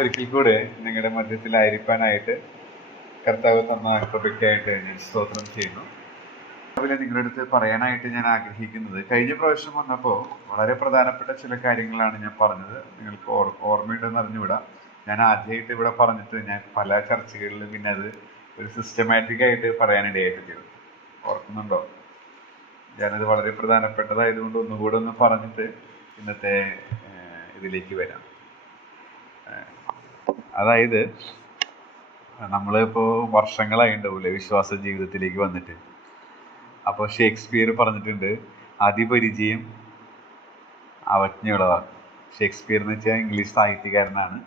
ഒരിക്കൽ കൂടെ നിങ്ങളുടെ മധ്യത്തിലായിരിക്കാനായിട്ട് കർത്താവ് തന്ന കൃപയ്ക്കായിട്ട് ഞാൻ സ്തോത്രം ചെയ്യുന്നു. രാവിലെ നിങ്ങളുടെ അടുത്ത് പറയാനായിട്ട് ഞാൻ ആഗ്രഹിക്കുന്നത്, കഴിഞ്ഞ പ്രാവശ്യം വന്നപ്പോൾ വളരെ പ്രധാനപ്പെട്ട ചില കാര്യങ്ങളാണ് ഞാൻ പറഞ്ഞത്. നിങ്ങൾക്ക് ഓർമ്മയുണ്ടെന്ന് അറിഞ്ഞുവിടാം. ഞാൻ ആദ്യമായിട്ട് ഇവിടെ പറഞ്ഞിട്ട് ഞാൻ പല ചർച്ചകളിലും പിന്നെ അത് ഒരു സിസ്റ്റമാറ്റിക് ആയിട്ട് പറയാനിടയായിട്ട് തീർന്നു. ഓർക്കുന്നുണ്ടോ? ഞാനത് വളരെ പ്രധാനപ്പെട്ടതായതുകൊണ്ട് ഒന്നുകൂടെ ഒന്ന് പറഞ്ഞിട്ട് ഇന്നത്തെ ഇതിലേക്ക് വരാം. അതായത് നമ്മളിപ്പോൾ വർഷങ്ങളായിണ്ടാവില്ലേ വിശ്വാസ ജീവിതത്തിലേക്ക് വന്നിട്ട്. അപ്പോൾ ഷേക്സ്പിയർ പറഞ്ഞിട്ടുണ്ട്, അതിപരിചയം അവജ്ഞയുള്ളതാണ്. ഷേക്സ്പിയർ എന്ന് വെച്ചാൽ ഇംഗ്ലീഷ് സാഹിത്യകാരനാണ്.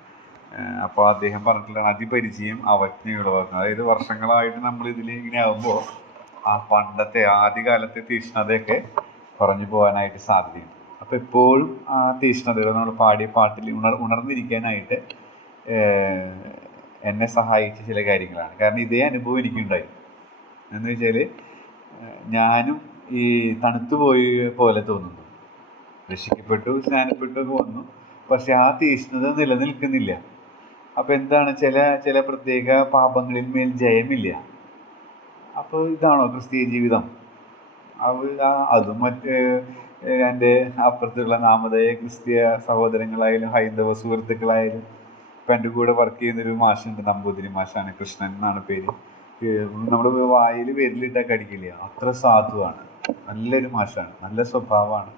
അപ്പോൾ അദ്ദേഹം പറഞ്ഞിട്ടുള്ള അതിപരിചയം അവജ്ഞയുള്ളതാണ്. അതായത് വർഷങ്ങളായിട്ട് നമ്മൾ ഇതിൽ ഇങ്ങനെ ആകുമ്പോൾ ആ പണ്ടത്തെ ആദ്യകാലത്തെ തീക്ഷ്ണതയൊക്കെ കുറഞ്ഞു പോകാനായിട്ട് സാധ്യതയുണ്ട്. അപ്പോൾ എപ്പോഴും ആ തീക്ഷ്ണതകൾ നമ്മൾ പാടിയ പാട്ടിൽ ഉണർന്നിരിക്കാനായിട്ട് എന്നെ സഹായിച്ച ചില കാര്യങ്ങളാണ്. കാരണം ഇതേ അനുഭവം എനിക്കുണ്ടായി. എന്ന് വെച്ചാൽ ഞാനും ഈ തണുത്തുപോയി പോലെ തോന്നുന്നു. രക്ഷിക്കപ്പെട്ടു, സ്നാനപ്പെട്ടു ഒക്കെ വന്നു, പക്ഷെ ആ തീക്ഷ്ണത നിലനിൽക്കുന്നില്ല. അപ്പം എന്താണ്, ചില പ്രത്യേക പാപങ്ങളിൽ മേൽ ജയമില്ല. അപ്പോൾ ഇതാണോ ക്രിസ്തീയ ജീവിതം? അതും മറ്റ് എൻ്റെ അപ്പുറത്തുള്ള നാമധേയ ക്രിസ്തീയ സഹോദരങ്ങളായാലും ഹൈന്ദവ സുഹൃത്തുക്കളായാലും, ഇപ്പം എൻ്റെ കൂടെ വർക്ക് ചെയ്യുന്നൊരു മാഷുണ്ട്, നമ്പൂതിരി മാഷാണ്, കൃഷ്ണൻ എന്നാണ് പേര്. നമ്മൾ വായിൽ വിരലിട്ടൊക്കെ അടിക്കില്ല, അത്ര സാധുവാണ്, നല്ലൊരു മാഷാണ്, നല്ല സ്വഭാവമാണ്.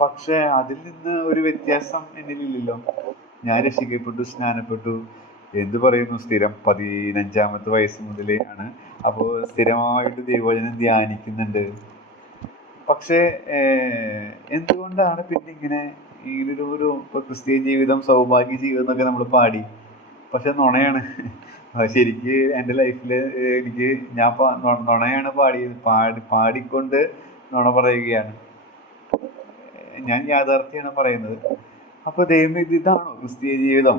പക്ഷേ അതിൽ നിന്ന് ഒരു വ്യത്യാസം എന്നിലില്ലല്ലോ. ഞാൻ രക്ഷിക്കപ്പെട്ടു, സ്നാനപ്പെട്ടു, എന്ത് പറയുന്നു, സ്ഥിരം 15ാമത്തെ വയസ്സ് മുതൽ ആണ്. അപ്പോൾ സ്ഥിരമായിട്ട് ദൈവവചനം ധ്യാനിക്കുന്നുണ്ട്. പക്ഷേ എന്തുകൊണ്ടാണ് പിന്നെ ഇങ്ങനെ ഒരു ക്രിസ്തീയ ജീവിതം സൗഭാഗ്യ ജീവിതം എന്നൊക്കെ നമ്മൾ പാടി, പക്ഷെ നുണയാണ്. ശരിക്ക് എൻ്റെ ലൈഫിൽ ഞാൻ നുണയാണ് പാടിക്കൊണ്ട് നുണ പറയുകയാണ്. ഞാൻ യാഥാർത്ഥ്യമാണ് പറയുന്നത്. അപ്പോൾ ദൈവം ഇതാണോ ക്രിസ്തീയ ജീവിതം?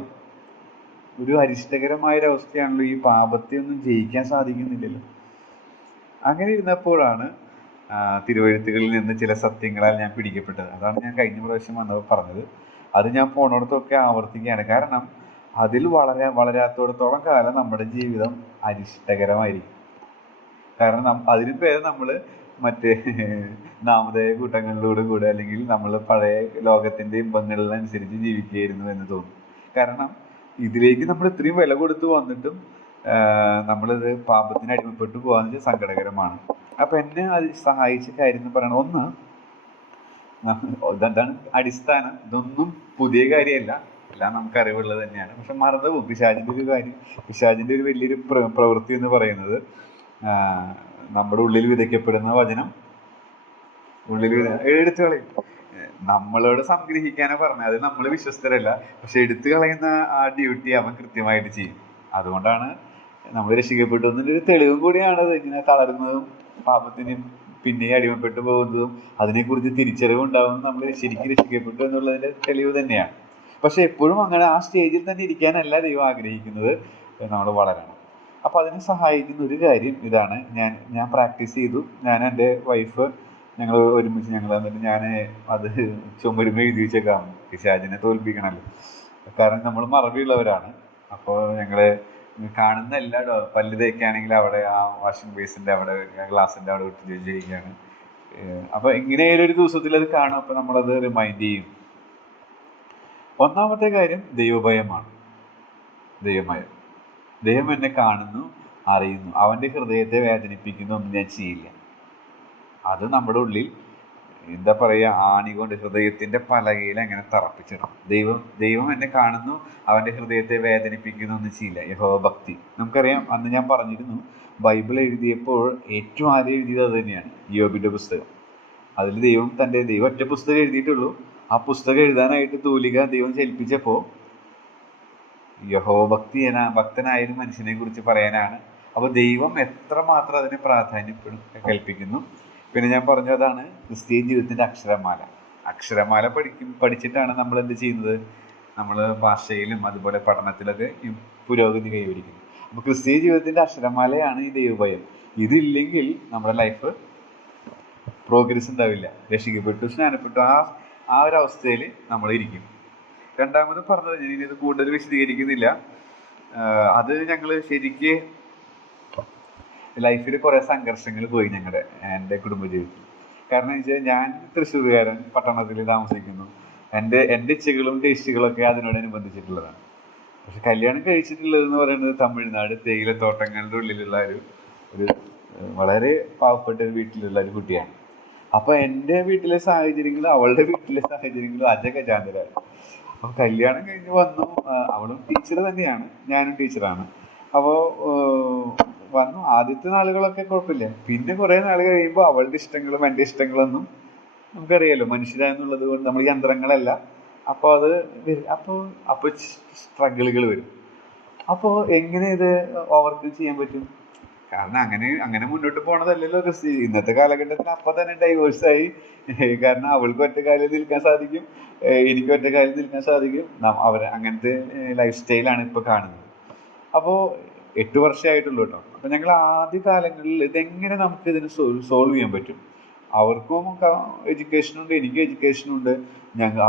ഒരു അരിഷ്ടകരമായൊരവസ്ഥയാണല്ലോ. ഈ പാപത്തെ ഒന്നും ജയിക്കാൻ സാധിക്കുന്നില്ലല്ലോ. അങ്ങനെ ഇരുന്നപ്പോഴാണ് തിരുവെഴുത്തുകളിൽ നിന്ന് ചില സത്യങ്ങളാൽ ഞാൻ പിടിക്കപ്പെട്ടത്. അതാണ് ഞാൻ കഴിഞ്ഞ പ്രാവശ്യം വന്നപ്പോൾ പറഞ്ഞത്. അത് ഞാൻ പോണോടത്തൊക്കെ ആവർത്തിക്കുകയാണ്. കാരണം അതിൽ വളരാത്തോടത്തോളം കാലം നമ്മുടെ ജീവിതം അരിഷ്ടകരമായിരിക്കും. കാരണം അതിന് പേര് നമ്മൾ മറ്റേ നാമധേയ കൂട്ടങ്ങളിലൂടെ അല്ലെങ്കിൽ നമ്മൾ പഴയ ലോകത്തിൻ്റെ ഇമ്പങ്ങളിലനുസരിച്ച് ജീവിക്കുകയായിരുന്നു എന്ന് തോന്നും. കാരണം ഇതിലേക്ക് നമ്മൾ ഇത്രയും വില കൊടുത്ത് വന്നിട്ടും നമ്മളിത് പാപത്തിന് അടിമപ്പെട്ടു പോകാന്ന് വെച്ചാൽ സങ്കടകരമാണ്. അപ്പം എന്നെ അത് സഹായിച്ച കാര്യം എന്ന് പറയുന്നത്, ഒന്ന്, ഇതാണ് അടിസ്ഥാനം. ഇതൊന്നും പുതിയ കാര്യമല്ല, എല്ലാം നമുക്ക് അറിവുള്ളത് തന്നെയാണ്. പക്ഷെ മറന്നു പോകും. പിശാചിൻ്റെ ഒരു വലിയൊരു പ്രവൃത്തി എന്ന് പറയുന്നത്, നമ്മുടെ ഉള്ളിൽ വിതയ്ക്കപ്പെടുന്ന വചനം എടുത്തു കളയും. നമ്മളോട് സംഗ്രഹിക്കാനാണ് പറഞ്ഞത്, അത് നമ്മൾ വിശ്വസ്തരല്ല. പക്ഷെ എടുത്തു കളയുന്ന ആ ഡ്യൂട്ടി അവൻ കൃത്യമായിട്ട് ചെയ്യും. അതുകൊണ്ടാണ് നമ്മൾ രക്ഷിക്കപ്പെട്ടു എന്നൊരു തെളിവും കൂടിയാണത്. ഇങ്ങനെ തളരുന്നതും പാപത്തിന് പിന്നെ അടിമപ്പെട്ടു പോകുന്നതും അതിനെക്കുറിച്ച് തിരിച്ചറിവുണ്ടാകുന്നതും നമ്മൾ ശരിക്കും രക്ഷിക്കപ്പെട്ടു എന്നുള്ളതിൻ്റെ തെളിവ് തന്നെയാണ്. പക്ഷെ എപ്പോഴും അങ്ങനെ ആ സ്റ്റേജിൽ തന്നെ ഇരിക്കാനല്ല ദൈവം ആഗ്രഹിക്കുന്നത്, നമ്മൾ വളരണം. അപ്പോൾ അതിനെ സഹായിക്കുന്ന ഒരു കാര്യം ഇതാണ്. ഞാൻ പ്രാക്ടീസ് ചെയ്തു. ഞാൻ എൻ്റെ വൈഫ് ഞങ്ങൾ ഒരുമിച്ച് എന്നിട്ട് ഞാൻ അത് ചുമരുമ എഴുതി വെച്ചേക്കാം, പിശാചിനെ തോൽപ്പിക്കണമല്ലോ. കാരണം നമ്മൾ മറവിയുള്ളവരാണ്. അപ്പോൾ ഞങ്ങൾ കാണുന്ന എല്ലാ പല്ല് തേക്കാണെങ്കിൽ അവിടെ ആ വാഷിംഗ് ബേസിൻ്റെ അവിടെ ഗ്ലാസിൻ്റെ അവിടെ വിട്ട് ചെയ്യുകയാണ്. അപ്പോൾ ഇങ്ങനെയൊരു ദിവസത്തിൽ അത് കാണും. അപ്പോൾ നമ്മളത് റിമൈൻഡ് ചെയ്യും. ഒന്നാമത്തെ കാര്യം ദൈവഭയമാണ്. ദൈവം എന്നെ കാണുന്നു, അറിയുന്നു, അവൻ്റെ ഹൃദയത്തെ വേദനിപ്പിക്കുന്ന ഒന്നും ഞാൻ ചെയ്യില്ല. അത് നമ്മുടെ ഉള്ളിൽ എന്താ പറയുക, ആണികൊണ്ട് ഹൃദയത്തിൻ്റെ പലകയിൽ അങ്ങനെ തറപ്പിച്ചിടണം. ദൈവം എന്നെ കാണുന്നു, അവൻ്റെ ഹൃദയത്തെ വേദനിപ്പിക്കുന്നൊന്നും ചെയ്യില്ല. യഹോവഭക്തി നമുക്കറിയാം. അന്ന് ഞാൻ പറഞ്ഞിരുന്നു, ബൈബിൾ എഴുതിയപ്പോൾ ഏറ്റവും ആദ്യം എഴുതിയത് അത് തന്നെയാണ്, യോബിൻ്റെ പുസ്തകം. അതിൽ ദൈവം ഒറ്റ പുസ്തകം എഴുതിയിട്ടുള്ളൂ. ആ പുസ്തകം എഴുതാനായിട്ട് തൂലിക ദൈവം ചലിപ്പിച്ചപ്പോൾ ഭക്തനായ ഒരു മനുഷ്യനെ കുറിച്ച് പറയാനാണ്. അപ്പോൾ ദൈവം എത്രമാത്രം അതിനെ പ്രാധാന്യം കൽപ്പിക്കുന്നു. പിന്നെ ഞാൻ പറഞ്ഞു, അതാണ് ക്രിസ്തീയ ജീവിതത്തിൻ്റെ അക്ഷരമാല പഠിച്ചിട്ടാണ് നമ്മൾ എന്ത് ചെയ്യുന്നത്, നമ്മൾ ഭാഷയിലും അതുപോലെ പഠനത്തിലൊക്കെ പുരോഗതി കൈവരിക്കുന്നത്. അപ്പോൾ ക്രിസ്തീയ ജീവിതത്തിൻ്റെ അക്ഷരമാലയാണ് ഈ ദൈവഭയം. ഇതില്ലെങ്കിൽ നമ്മുടെ ലൈഫ് പ്രോഗ്രസ് ഉണ്ടാവില്ല. രക്ഷിക്കപ്പെട്ടു, സ്നാനപ്പെട്ടു, ആ ഒരു അവസ്ഥയിൽ നമ്മൾ ഇരിക്കും. രണ്ടാമത് പറഞ്ഞത് ഞാൻ ഇത് കൂടുതൽ വിശദീകരിക്കുന്നില്ല. അത് ഞങ്ങൾ ശരിക്ക് ലൈഫിൽ കുറേ സംഘർഷങ്ങൾ പോയി ഞങ്ങളുടെ എൻ്റെ കുടുംബജീവിതത്തിൽ. കാരണം എന്ന് വെച്ചാൽ ഞാൻ തൃശ്ശൂരുകാരൻ, പട്ടണത്തിൽ താമസിക്കുന്നു. എൻ്റെ ഇച്ഛകളും ടേസ്റ്റുകളൊക്കെ അതിനോടനുബന്ധിച്ചിട്ടുള്ളതാണ്. പക്ഷെ കല്യാണം കഴിച്ചിട്ടുള്ളതെന്ന് പറയുന്നത് തമിഴ്നാട് തേയിലത്തോട്ടങ്ങളുടെ ഉള്ളിലുള്ള ഒരു വളരെ പാവപ്പെട്ട ഒരു വീട്ടിലുള്ള ഒരു കുട്ടിയാണ്. അപ്പോൾ എൻ്റെ വീട്ടിലെ സാഹചര്യങ്ങളും അവളുടെ വീട്ടിലെ സാഹചര്യങ്ങളും അജഗജാന്തരാണ്. അപ്പോൾ കല്യാണം കഴിഞ്ഞ് വന്നു. അവളും ടീച്ചർ തന്നെയാണ്, ഞാനും ടീച്ചറാണ്. അപ്പോൾ വന്നു. ആദ്യത്തെ നാളുകളൊക്കെ കുഴപ്പമില്ല. പിന്നെ കുറേ നാൾ കഴിയുമ്പോൾ അവളുടെ ഇഷ്ടങ്ങളും എൻ്റെ ഇഷ്ടങ്ങളൊന്നും നമുക്കറിയാലോ, മനുഷ്യരാന്നുള്ളത് കൊണ്ട് നമ്മൾ യന്ത്രങ്ങളല്ല. അപ്പോൾ അത് അപ്പോൾ സ്ട്രഗിളുകൾ വരും. അപ്പോൾ എങ്ങനെ ഇത് ഓവർകം ചെയ്യാൻ പറ്റും? കാരണം അങ്ങനെ മുന്നോട്ട് പോണതല്ലല്ലോ ഇന്നത്തെ കാലഘട്ടത്തിൽ. അപ്പം തന്നെ ഡൈവേഴ്സായി. കാരണം അവൾക്ക് ഒറ്റ കാലിൽ നിൽക്കാൻ സാധിക്കും, എനിക്ക് ഒറ്റ കാലിൽ നിൽക്കാൻ സാധിക്കും. അങ്ങനത്തെ ലൈഫ് സ്റ്റൈലാണ് ഇപ്പോൾ കാണുന്നത്. അപ്പോൾ 8 വർഷമായിട്ടുള്ളൂ കേട്ടോ. അപ്പം ഞങ്ങൾ ആദ്യ കാലങ്ങളിൽ ഇതെങ്ങനെ നമുക്ക് ഇതിന് സോൾവ് ചെയ്യാൻ പറ്റും? അവർക്കും എഡ്യൂക്കേഷനുണ്ട്, എനിക്കും എഡ്യൂക്കേഷനുണ്ട്.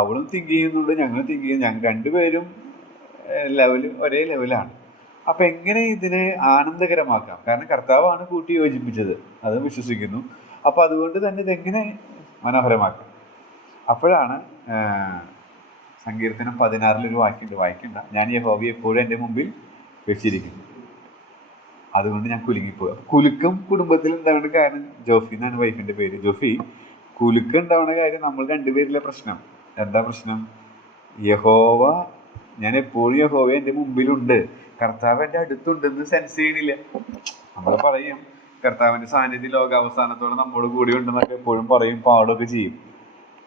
അവളും തിങ്ക് ചെയ്യുന്നുണ്ട്, ഞങ്ങളും തിങ്ക് ചെയ്യുന്നു. ഞങ്ങൾ രണ്ടുപേരും ഒരേ ലെവലാണ്. അപ്പം എങ്ങനെ ഇതിനെ ആനന്ദകരമാക്കാം? കാരണം കർത്താവാണ് കൂട്ടി യോജിപ്പിച്ചത്, അത് വിശ്വസിക്കുന്നു. അപ്പം അതുകൊണ്ട് തന്നെ ഇതെങ്ങനെ മനോഹരമാക്കാം? അപ്പോഴാണ് സങ്കീർത്തനം 16 വായിക്കണ്ട, ഞാൻ യഹോവയെ എപ്പോഴും എൻ്റെ മുമ്പിൽ വെച്ചിരിക്കുന്നു, അതുകൊണ്ട് ഞാൻ കുലുങ്ങിപ്പോയി. കുലുക്കം കുടുംബത്തിൽ ഉണ്ടാവേണ്ട കാര്യം, ജോഫി എന്നാണ് വൈഫിൻ്റെ പേര്, ജോഫി. കുലുക്കം ഉണ്ടാവുന്ന കാര്യം നമ്മൾ രണ്ടുപേരിലെ പ്രശ്നം. എന്താ പ്രശ്നം? ഞാൻ എപ്പോഴും യഹോവ എൻ്റെ മുമ്പിലുണ്ട്, കർത്താവ് എൻ്റെ അടുത്തുണ്ടെന്ന് സെൻസ് ചെയ്യണില്ല. നമ്മൾ പറയും കർത്താവിൻ്റെ സാന്നിധ്യം ലോകാവസാനത്തോടെ നമ്മോട് കൂടി ഉണ്ടെന്നൊക്കെ എപ്പോഴും പറയും, പാടുകയൊക്കെ ചെയ്യും.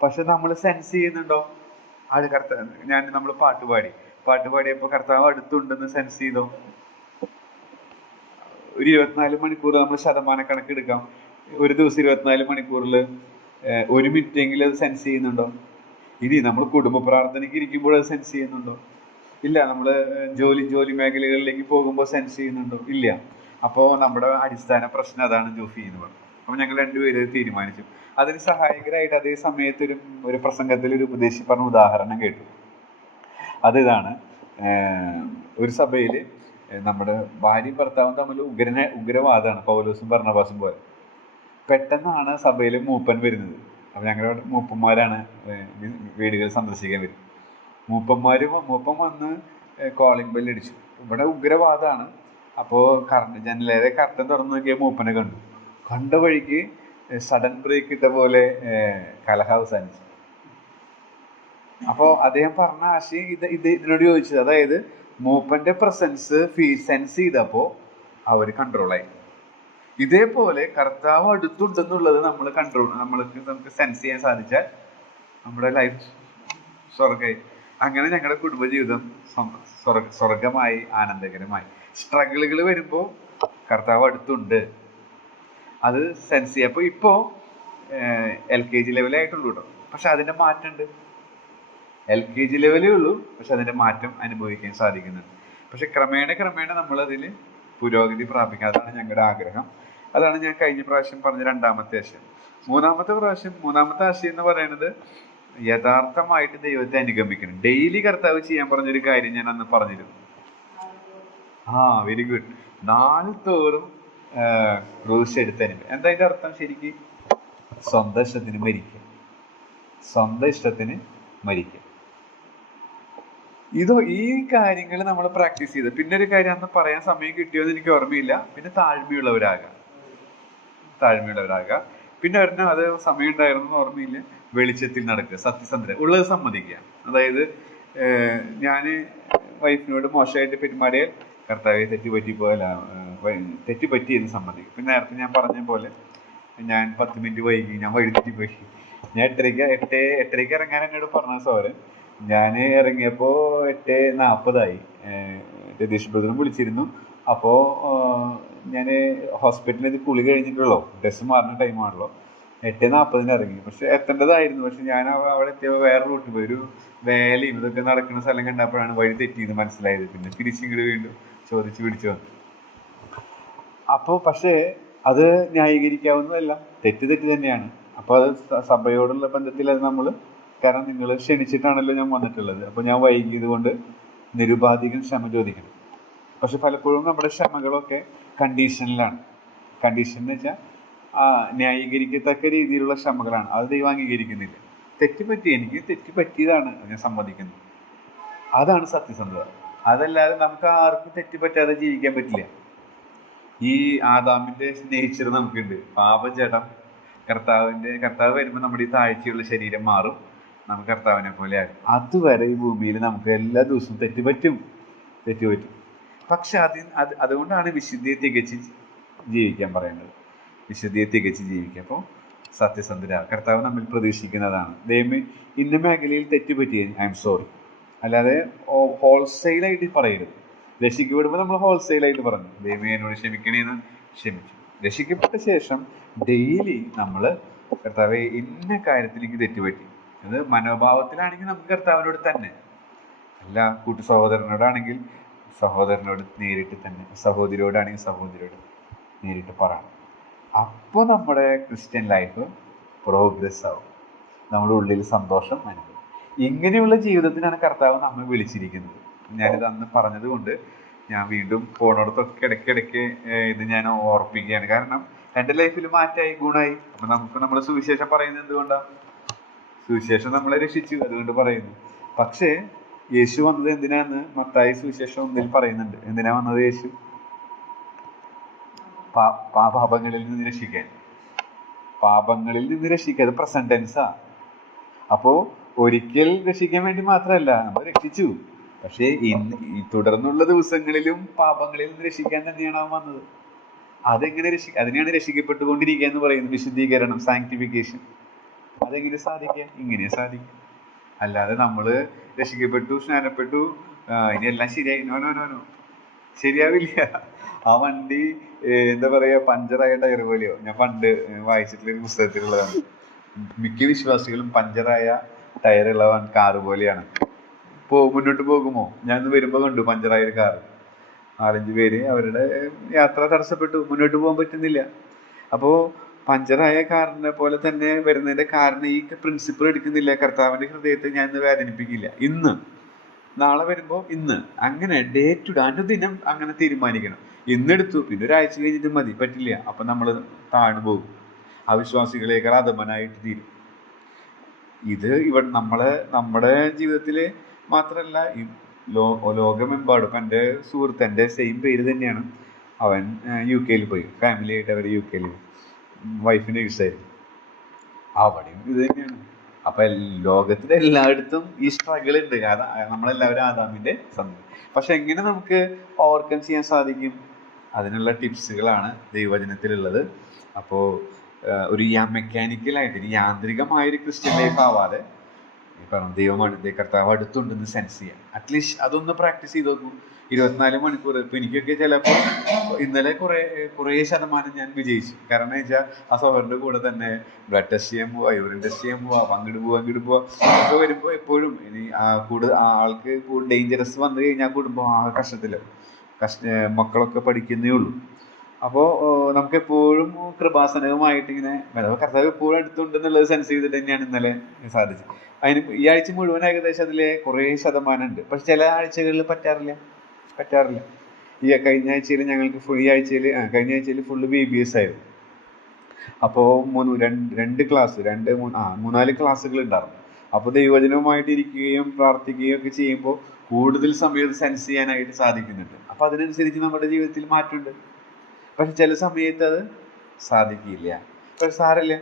പക്ഷെ നമ്മൾ സെൻസ് ചെയ്യുന്നുണ്ടോ? നമ്മൾ പാട്ടുപാടിയപ്പോൾ കർത്താവ് അടുത്തുണ്ടെന്ന് സെൻസ് ചെയ്തോ? ഒരു 24 മണിക്കൂർ നമ്മൾ ശതമാനക്കണക്ക് എടുക്കാം. ഒരു ദിവസം 24 മണിക്കൂറിൽ 1 മിനിറ്റെങ്കിലും അത് സെൻസ് ചെയ്യുന്നുണ്ടോ? ഇനി നമ്മൾ കുടുംബ പ്രാർത്ഥനയ്ക്ക് ഇരിക്കുമ്പോൾ അത് സെൻസ് ചെയ്യുന്നുണ്ടോ? ഇല്ല. നമ്മൾ ജോലി മേഖലകളിലേക്ക് പോകുമ്പോൾ സെൻസ് ചെയ്യുന്നുണ്ടോ? ഇല്ല. അപ്പോൾ നമ്മുടെ അടിസ്ഥാന പ്രശ്നം അതാണ് ജോഫി എന്ന് പറഞ്ഞു. അപ്പോൾ ഞങ്ങൾ രണ്ടുപേരും തീരുമാനിച്ചു. അതിന് സഹായകരായിട്ട് അതേ സമയത്ത് ഒരു പ്രസംഗത്തിൽ ഒരു ഉപദേശി പറഞ്ഞ ഉദാഹരണം കേട്ടു. അതിതാണ്, ഒരു സഭയിൽ നമ്മുടെ ഭാര്യയും ഭർത്താവും തമ്മിൽ ഉഗ്രവാദമാണ്, പൗലോസും ബർന്നബാസും പോലെ. പെട്ടെന്നാണ് സഭയിൽ മൂപ്പൻ വരുന്നത്. അപ്പം ഞങ്ങളുടെ മൂപ്പന്മാരാണ് വീടുകൾ സന്ദർശിക്കാൻ വരും. മൂപ്പൻ വന്ന് കോളിംഗ് ബെല്ല് അടിച്ചു. ഇവിടെ ഉഗ്രവാദമാണ്. അപ്പോൾ ജനലേറെ കർട്ടൻ തുറന്നു നോക്കിയ മൂപ്പനെ കണ്ട വഴിക്ക് സഡൻ ബ്രേക്ക് ഇട്ട പോലെ കലഹം അവസാനിച്ചു. അപ്പോൾ അദ്ദേഹം പറഞ്ഞ ആശയം ഇതിനോട് ചോദിച്ചത്, അതായത് മൂപ്പന്റെ പ്രസൻസ് സെൻസ് ചെയ്തപ്പോൾ അവർ കൺട്രോളായി. ഇതേപോലെ കർത്താവ് അടുത്തുണ്ടെന്നുള്ളത് നമുക്ക് സെൻസ് ചെയ്യാൻ സാധിച്ചാൽ നമ്മുടെ ലൈഫ് സ്വർഗമായി. അങ്ങനെ ഞങ്ങളുടെ കുടുംബജീവിതം സ്വർഗമായി, ആനന്ദകരമായി. സ്ട്രഗിളുകൾ വരുമ്പോൾ കർത്താവ് അടുത്തുണ്ട്, അത് സെൻസ് ചെയ്യുക. അപ്പോൾ ഇപ്പോൾ LKG ലെവലായിട്ടുള്ളൂ കേട്ടോ. പക്ഷെ അതിൻ്റെ മാറ്റമുണ്ട്. LKG ലെവലേ ഉള്ളൂ, പക്ഷെ അതിൻ്റെ മാറ്റം അനുഭവിക്കാൻ സാധിക്കുന്നുണ്ട്. പക്ഷെ ക്രമേണ നമ്മളതിൽ പുരോഗതി പ്രാപിക്കുക. അതാണ് ഞങ്ങളുടെ ആഗ്രഹം. അതാണ് ഞാൻ കഴിഞ്ഞ പ്രാവശ്യം പറഞ്ഞ രണ്ടാമത്തെ ആശയം. മൂന്നാമത്തെ ആശയം എന്ന് പറയുന്നത് യഥാർത്ഥമായിട്ട് ദൈവത്തെ അനുഗമിക്കണം. ഡെയിലി കർത്താവ് ചെയ്യാൻ പറഞ്ഞൊരു കാര്യം ഞാൻ അന്ന് പറഞ്ഞിരുന്നു. Very good. നാൾതോറും ക്രൂശ് എടുത്ത് അനുഭവിക്കും. എന്താ അതിൻ്റെ അർത്ഥം? ശരിക്കും സ്വന്തം ഇഷ്ടത്തിന് മരിക്കുക. ഈ കാര്യങ്ങൾ നമ്മൾ പ്രാക്ടീസ് ചെയ്ത്, പിന്നെ ഒരു കാര്യം അന്ന് പറയാൻ സമയം കിട്ടിയോന്ന് എനിക്ക് ഓർമ്മയില്ല. പിന്നെ താഴ്മയുള്ളവരാകാം. പിന്നെ ഒരെണ്ണം, അത് സമയം ഉണ്ടായിരുന്നു ഓർമ്മയില്ല, വെളിച്ചത്തിൽ നടക്കുക, സത്യസന്ധത ഉള്ളത് സമ്മതിക്കുക. അതായത് ഞാൻ വൈഫിനോട് മോശമായിട്ട് പെരുമാറിയാൽ കർത്താവെ തെറ്റുപറ്റി എന്ന് സമ്മതിക്കും. പിന്നെ നേരത്തെ ഞാൻ പറഞ്ഞ പോലെ ഞാൻ 10 മിനിറ്റ് വൈകി, ഞാൻ വഴിതെറ്റിപ്പോയി. ഞാൻ 8:30 ഇറങ്ങാൻ എന്നോട് പറഞ്ഞ സോരൻ. ഞാൻ ഇറങ്ങിയപ്പോൾ 8:40 രതീഷ് ബ്രദറും വിളിച്ചിരുന്നു. അപ്പോൾ ഞാൻ ഹോസ്പിറ്റലിൽ കുളി കഴിഞ്ഞിട്ടുള്ളൂ, ഡ്രസ്സ് മാറുന്ന ടൈമാണല്ലോ. 8:40 ഇറങ്ങി. പക്ഷെ എത്തേണ്ടതായിരുന്നു. പക്ഷെ ഞാൻ അവിടെ എത്തിയപ്പോൾ വേറെ റൂട്ടിൽ പോയി. ഒരു വേലയും ഇതൊക്കെ നടക്കുന്ന സ്ഥലം കണ്ടപ്പോഴാണ് വഴി തെറ്റിയെന്ന് മനസ്സിലായത്. പിന്നെ തിരിച്ചിങ്ങോട്ട് വീണ്ടും ചോദിച്ച് പിടിച്ചു വന്നു. അപ്പോൾ പക്ഷേ അത് ന്യായീകരിക്കാവുന്നതല്ല, തെറ്റ് തന്നെയാണ്. അപ്പോൾ അത് സഭയോടുള്ള ബന്ധത്തിൽ അത് നമ്മൾ കാരണം നിങ്ങൾ ക്ഷണിച്ചിട്ടാണല്ലോ ഞാൻ വന്നിട്ടുള്ളത്. അപ്പോൾ ഞാൻ വൈകിയത് കൊണ്ട് നിരുപാധികം ക്ഷമ ചോദിക്കണം. പക്ഷെ പലപ്പോഴും നമ്മുടെ ക്ഷമകളൊക്കെ കണ്ടീഷനിലാണ്. കണ്ടീഷൻ എന്ന് വെച്ചാൽ ന്യായീകരിക്കത്തക്ക രീതിയിലുള്ള ക്ഷമകളാണ്. അത് ദൈവം അംഗീകരിക്കുന്നില്ല. എനിക്ക് തെറ്റ് പറ്റിയതാണ്, ഞാൻ സമ്മതിക്കുന്നു. അതാണ് സത്യസന്ധത. അതല്ലാതെ നമുക്ക് ആർക്കും തെറ്റ് പറ്റാതെ ജീവിക്കാൻ പറ്റില്ല. ഈ ആദാമിന്റെ നേച്ചർ നമുക്കുണ്ട്, പാപജടം. കർത്താവ് വരുമ്പോൾ നമ്മുടെ ഈ താഴ്ചയുള്ള ശരീരം മാറും, നമുക്ക് കർത്താവിനെ പോലെ ആകും. അതുവരെ ഈ ഭൂമിയിൽ നമുക്ക് എല്ലാ ദിവസവും തെറ്റ് പറ്റും. പക്ഷെ അതുകൊണ്ടാണ് വിശുദ്ധിയെ തികച്ച് ജീവിക്കാൻ പറയുന്നത്. വിശുദ്ധിയെ തികച്ച് ജീവിക്കുക. അപ്പോൾ സത്യസന്ധര കർത്താവ് നമ്മിൽ പ്രതീക്ഷിക്കുന്നതാണ്. ദൈവമേ, ഇന്ന മേഖലയിൽ തെറ്റുപറ്റിയ ഐ എം സോറി. അല്ലാതെ ഹോൾസെയിലായിട്ട് പറയരുത്. രക്ഷിക്കപ്പെടുമ്പോൾ നമ്മൾ ഹോൾസെയിലായിട്ട് പറഞ്ഞു, ദൈവമേ എന്നോട് ക്ഷമിക്കണേന്ന് ക്ഷമിച്ചു. രക്ഷിക്കപ്പെട്ട ശേഷം ഡെയിലി നമ്മൾ കർത്താവെ ഇന്ന കാര്യത്തിൽ എനിക്ക് തെറ്റുപറ്റി. അത് മനോഭാവത്തിലാണെങ്കിൽ നമുക്ക് കർത്താവിനോട് തന്നെ, അല്ല കൂട്ടു സഹോദരനോടാണെങ്കിൽ സഹോദരനോട് നേരിട്ട് തന്നെ, സഹോദരിയോടാണെങ്കിൽ സഹോദരിയോട് നേരിട്ട് പറയണം. അപ്പോൾ നമ്മുടെ ക്രിസ്ത്യൻ ലൈഫ് പ്രോഗ്രസ് ആവും, നമ്മുടെ ഉള്ളിൽ സന്തോഷം അനുഭവം. ഇങ്ങനെയുള്ള ജീവിതത്തിനാണ് കർത്താവ് നമ്മെ വിളിച്ചിരിക്കുന്നത്. ഞാനിത് അന്ന് പറഞ്ഞത് കൊണ്ട് ഞാൻ വീണ്ടും പോണോടത്തൊക്കെ ഇടയ്ക്കിടയ്ക്ക് ഇത് ഞാൻ ഓർപ്പിക്കുകയാണ്. കാരണം എൻ്റെ ലൈഫിൽ മാറ്റമായി, ഗുണമായി. അപ്പം നമ്മൾ സുവിശേഷം പറയുന്നത് എന്തുകൊണ്ടാണ്? സുവിശേഷം നമ്മളെ രക്ഷിച്ചു, അതുകൊണ്ട് പറയുന്നു. പക്ഷേ യേശു വന്നത് എന്തിനാന്ന് മത്തായി സുവിശേഷം 1 പറയുന്നുണ്ട്. എന്തിനാ വന്നത് യേശു? പാപങ്ങളിൽ നിന്ന് രക്ഷിക്കാൻ. പാപങ്ങളിൽ നിന്ന് രക്ഷിക്കുക, അത് പ്രസന്റ് ടെൻസാ. അപ്പോൾ ഒരിക്കൽ രക്ഷിക്കാൻ വേണ്ടി മാത്രമല്ല, നമ്മൾ രക്ഷിച്ചു. പക്ഷേ ഈ തുടർന്നുള്ള ദിവസങ്ങളിലും പാപങ്ങളിൽ നിന്ന് രക്ഷിക്കാൻ തന്നെയാണ് അവൻ വന്നത്. അതിനെയാണ് രക്ഷിക്കപ്പെട്ടുകൊണ്ടിരിക്കുക എന്ന് പറയുന്നത്. വിശുദ്ധീകരണം, സാങ്ക്ടിഫിക്കേഷൻ. അതെങ്ങനെ സാധിക്കുക? ഇങ്ങനെ സാധിക്കും. അല്ലാതെ നമ്മൾ രക്ഷിക്കപ്പെട്ടു, സ്നാനപ്പെട്ടു, ഇനിയെല്ലാം ശരിയായി, നോ ശരിയാവില്ല. ആ വണ്ടി എന്താ പറയുക, പഞ്ചറായ ടയർ പോലെയോ. ഞാൻ പണ്ട് വായിച്ചിട്ടുള്ളൊരു പുസ്തകത്തിലുള്ളതാണ്. മിക്ക വിശ്വാസികളും പഞ്ചറായ ടയറുള്ള കാറ് പോലെയാണ്. മുന്നോട്ട് പോകുമോ? ഞാൻ വരുമ്പോൾ കണ്ടു പഞ്ചറായ ഒരു കാറ്. 4-5 പേര് അവരുടെ യാത്ര തടസ്സപ്പെട്ടു, മുന്നോട്ട് പോകാൻ പറ്റുന്നില്ല. അപ്പോൾ പഞ്ചറായ കാറിനെ പോലെ തന്നെ വരുന്നതിൻ്റെ കാരണം ഈ പ്രിൻസിപ്പിൾ എടുക്കുന്നില്ല. കർത്താവിൻ്റെ ഹൃദയത്തെ ഞാൻ ഇന്ന് വേദനിപ്പിക്കില്ല, ഇന്ന് നാളെ വരുമ്പോൾ ഇന്ന്, അങ്ങനെ ഡേ ടു ഡേ അനുദിനം അങ്ങനെ തീരുമാനിക്കണം. ഇന്നെടുത്തു, പിന്നെ ഒരാഴ്ച കഴിഞ്ഞിട്ട് മതി, പറ്റില്ല. അപ്പം നമ്മൾ താഴ്ന്നു പോകും, അവിശ്വാസികളേക്കാൾ അധമനായിട്ട് തീരും. ഇത് നമ്മുടെ ജീവിതത്തിൽ മാത്രമല്ല, ഈ ലോകമെമ്പാടും. ഇപ്പം എൻ്റെ സുഹൃത്ത്, എൻ്റെ സെയിം പേര് തന്നെയാണ്, അവൻ UK പോയി, ഫാമിലിയായിട്ട് അവർ UK പോയി. വൈഫ് നേഴ്സായിരുന്നു, അവിടെയും ഇത് തന്നെയാണ്. അപ്പം ലോകത്തിലെ എല്ലായിടത്തും ഈ സ്ട്രഗിൾ ഉണ്ട്. നമ്മളെല്ലാവരും ആദാമിൻ്റെ സന്തതി. പക്ഷെ എങ്ങനെ നമുക്ക് ഓവർകം ചെയ്യാൻ സാധിക്കും? അതിനുള്ള ടിപ്സുകളാണ് ദൈവവചനത്തിലുള്ളത്. അപ്പോൾ ഒരു മെക്കാനിക്കലായിട്ട് യാന്ത്രികമായൊരു ക്രിസ്ത്യൻ ലൈഫ് ആവാതെ ഈ പറഞ്ഞു ദൈവമാണ്, കർത്താവ് അടുത്തുണ്ടെന്ന് സെൻസ് ചെയ്യാം. അറ്റ്ലീസ്റ്റ് അതൊന്ന് പ്രാക്ടീസ് ചെയ്ത് നോക്കൂ. 24 മണിക്കൂർ. ഇപ്പം എനിക്കൊക്കെ ചിലപ്പോൾ ഇന്നലെ കുറേ ശതമാനം ഞാൻ വിജയിച്ചു. കാരണം എന്ന് വെച്ചാൽ ആ സഹോദരൻ്റെ കൂടെ തന്നെ ബ്ലഡ് ടെസ്റ്റ് ചെയ്യാൻ പോവാ, യൂറിൻ ടെസ്റ്റ് ചെയ്യാൻ പോവാ, അങ്ങോട്ട് പോവാ ഒക്കെ വരുമ്പോൾ എപ്പോഴും ഇനി ആൾക്ക് ഡേഞ്ചറസ് വന്നു കഴിഞ്ഞാൽ കുടുംബം ആ മക്കളൊക്കെ പഠിക്കുന്നേ ഉള്ളൂ. അപ്പോൾ നമുക്കെപ്പോഴും കൃപാസനവുമായിട്ട് ഇങ്ങനെ കർത്താവ് എപ്പോഴും അടുത്തുണ്ടെന്നുള്ളത് സെൻസ് ചെയ്തിട്ട് തന്നെയാണ് ഇന്നലെ സാധിച്ചത്. ഈ ആഴ്ച മുഴുവൻ ഏകദേശം അതിൽ കുറേ ശതമാനം ഉണ്ട്. പക്ഷെ ചില ആഴ്ചകളിൽ പറ്റാറില്ല. കഴിഞ്ഞ ആഴ്ചയിൽ ഞങ്ങൾക്ക് കഴിഞ്ഞ ആഴ്ചയിൽ ഫുള്ള് BBS ആയിരുന്നു. അപ്പോൾ 3-4 ക്ലാസ്സുകൾ ഉണ്ടായിരുന്നു. അപ്പോൾ ദൈവവചനവുമായിട്ട് ഇരിക്കുകയും പ്രാർത്ഥിക്കുകയും ഒക്കെ ചെയ്യുമ്പോൾ കൂടുതൽ സമയം സെൻസ് ചെയ്യാനായിട്ട് സാധിക്കുന്നുണ്ട്. അപ്പോൾ അതിനനുസരിച്ച് നമ്മുടെ ജീവിതത്തിൽ മാറ്റമുണ്ട്. പക്ഷെ ചില സമയത്ത് അത് സാധിക്കില്ല. പക്ഷെ സാരമില്ല,